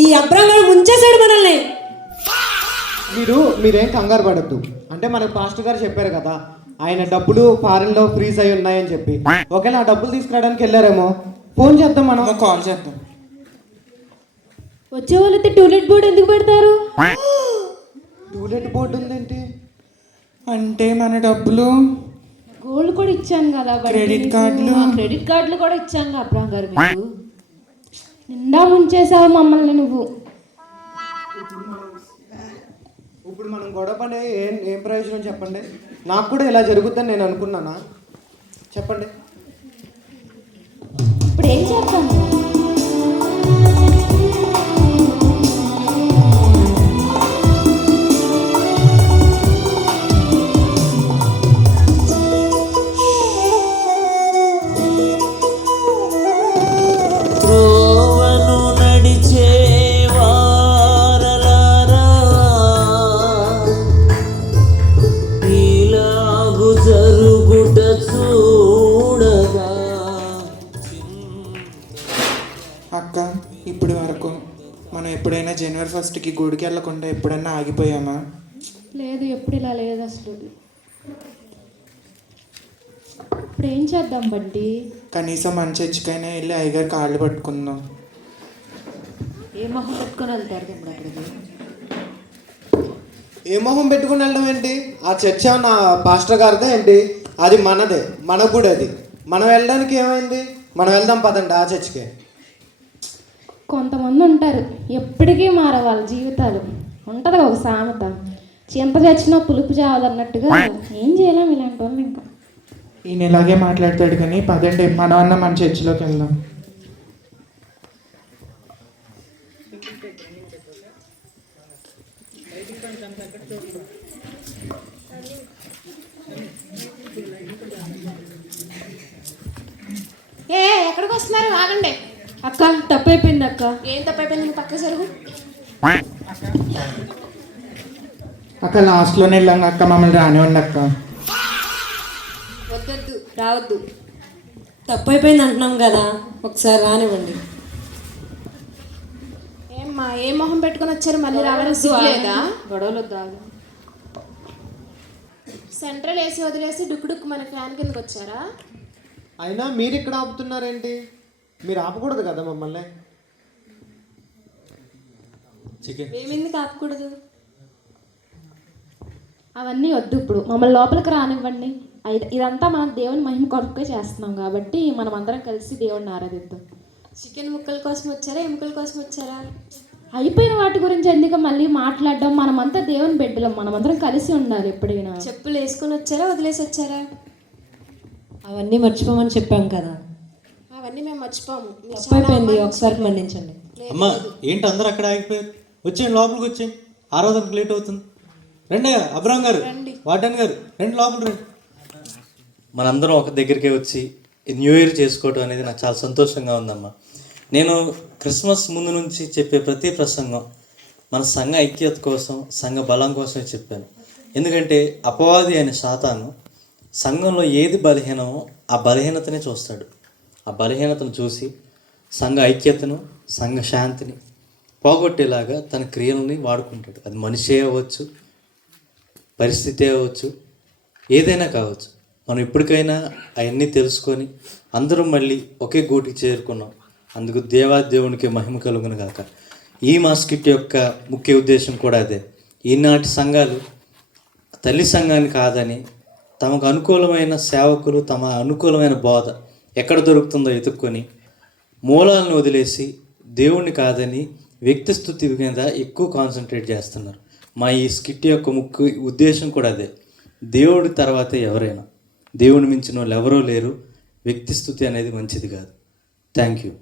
ఈ అబ్రాహం ముంచేశాడు మనల్ని. మీరేం కంగారు పడద్దు. అంటే మనకు పాస్టర్ గారు చెప్పారు కదా, ఆయన డబ్బులు ఫారెన్లో ఫ్రీజ్ అయి ఉన్నాయని చెప్పి. ఒకవేళ ఆ డబ్బులు తీసుకురావడానికి వెళ్ళారేమో, ఫోన్ చేద్దాం, మనం కాల్ చేద్దాం. వచ్చే వాళ్ళైతే టూలెట్ బోర్డు ఎందుకు పెడతారు? టూలెట్ బోర్డు ఉందేంటి అంటే మన డబ్బులు, గోల్డ్ కూడా ఇచ్చాను కదా, క్రెడిట్ కార్డులు కూడా ఇచ్చాను కదా అబ్రాహం గారు. మీకు నిండా ముంచేసావు మమ్మల్ని నువ్వు. ఇప్పుడు మనం గొడవ పడే ఏం ప్రయోజనం చెప్పండి? నాకు కూడా ఇలా జరుగుతుందని నేను అనుకున్నానా? చెప్పండి. ఇప్పుడు ఏం చేస్తాము? అక్క, ఇప్పటి వరకు మనం ఎప్పుడైనా జనవరి 1కి గుడికి వెళ్ళకుండా ఎప్పుడైనా ఆగిపోయామా? లేదు, ఎప్పుడు ఇలా లేదు అసలు. ఇప్పుడు ఏం చేద్దాం బండి? కనీసం మన చర్చికైనా వెళ్ళి అయ్యగారు కాళ్ళు పట్టుకుందాం. ఏ మొహం పెట్టుకొని వెళ్తారు ఇప్పుడు అక్కడికి? ఏ మొహం పెట్టుకుని వెళ్ళడం ఏంటి? ఆ చర్చ నా పాస్టర్ గారిదే ఏంటి? అది మనదే, మన కూడా అది. మనం వెళ్ళడానికి ఏమైంది? మనం వెళ్దాం పదండి ఆ చర్చికి. కొంతమంది ఉంటారు ఎప్పటికీ మారే వాళ్ళ జీవితాలు. ఉంటుంది ఒక సామెత, చింత చచ్చినా పులుపు చావాలన్నట్టుగా. ఏం చేయలేం ఇలాంటి వాళ్ళు. ఇంకా ఈయన ఇలాగే మాట్లాడతాడు, కానీ పదండి మనం అన్న మన చర్చిలోకి వెళ్దాం. ఎక్కడికి వస్తున్నారు? ఆగండి అక్క, తప్పైపోయింది అక్క. ఏం తప్పైపోయింది? పక్క జరుగు. అక్క లాస్ట్లోనే వెళ్ళాం అక్క, మమ్మల్ని రానివ్వండి అక్క. వద్దొద్దు, రావద్దు. తప్పైపోయింది అంటున్నాం కదా, ఒకసారి రానివ్వండి. ఏమ్మా, ఏ మొహం పెట్టుకొని వచ్చారు? మళ్ళీ రావడానికి సిగ్గులేదా? గొడవలు వద్దు. సెంట్రల్ ఏసీ వదిలేసి డుక్కు మన ఫ్యాన్ కిందకి వచ్చారా? అయినా మీరు ఇక్కడ ఆపుతున్నారేంటి? మీరు ఆపకూడదు కదా మమ్మల్ని. మేమెందుకు ఆపకూడదు? అవన్నీ వద్దు. ఇప్పుడు మమ్మల్ని లోపలికి రానివ్వండి. ఇదంతా మనం దేవుని మహిమ కొరకే చేస్తున్నాం కాబట్టి మనం అందరం కలిసి దేవుడిని ఆరాధిద్దాం. చికెన్ ముక్కల కోసం వచ్చారా, ఎముకల కోసం వచ్చారా? అయిపోయిన వాటి గురించి ఎందుకు మళ్ళీ మాట్లాడడం? మనమంతా దేవుని బిడ్డలం, మనమందరం కలిసి ఉండాలి. ఎప్పుడైనా చెప్పులు వేసుకొని వచ్చారా, వదిలేసి వచ్చారా? అవన్నీ మర్చిపోమని చెప్పాం కదా. అవన్నీ మేము మర్చిపోము. తప్పైపోయింది, ఒకసారి మన్నించండి. అమ్మా, ఏంటి అందరూ అక్కడ ఆగిపోయారు? వచ్చేయండి, లోపలికి వచ్చేయండి. ఆరాధనకు లేట్ అవుతుంది. రండి అబ్రాహం గారు, వార్డెన్ గారు, రండి లోపల రండి. మనందరం ఒక దగ్గరికి వచ్చి న్యూ ఇయర్ చేసుకోవడం అనేది నాకు చాలా సంతోషంగా ఉందమ్మా. నేను క్రిస్మస్ ముందు నుంచి చెప్పే ప్రతి ప్రసంగం మన సంఘ ఐక్యత కోసం, సంఘ బలం కోసమే చెప్పాను. ఎందుకంటే అపవాది అనే సాతాను సంఘంలో ఏది బలహీనమో ఆ బలహీనతనే చూస్తాడు. ఆ బలహీనతను చూసి సంఘ ఐక్యతను, సంఘ శాంతిని పోగొట్టేలాగా తన క్రియలని వాడుకుంటాడు. అది మనిషే అవ్వచ్చు, పరిస్థితి అవ్వచ్చు, ఏదైనా కావచ్చు. మనం ఎప్పటికైనా అవన్నీ తెలుసుకొని అందరం మళ్ళీ ఒకే గూటికి చేరుకున్నాం. అందుకు దేవాదేవునికి మహిమ కలుగును గాక. ఈ మా స్కిట్ యొక్క ముఖ్య ఉద్దేశం కూడా అదే. ఈనాటి సంఘాలు తల్లి సంఘాన్ని కాదని తమకు అనుకూలమైన సేవకులు, తమ అనుకూలమైన బోధ ఎక్కడ దొరుకుతుందో ఎతుక్కొని మూలాలను వదిలేసి దేవుణ్ణి కాదని వ్యక్తి స్తుతి మీద ఎక్కువ కాన్సన్ట్రేట్ చేస్తున్నారు. మా ఈ స్కిట్ యొక్క ముఖ్య ఉద్దేశం కూడా అదే. దేవుడి తర్వాతే ఎవరైనా, దేవుని మించిన వాళ్ళు ఎవరూ లేరు. వ్యక్తి స్తుతి అనేది మంచిది కాదు. Thank you.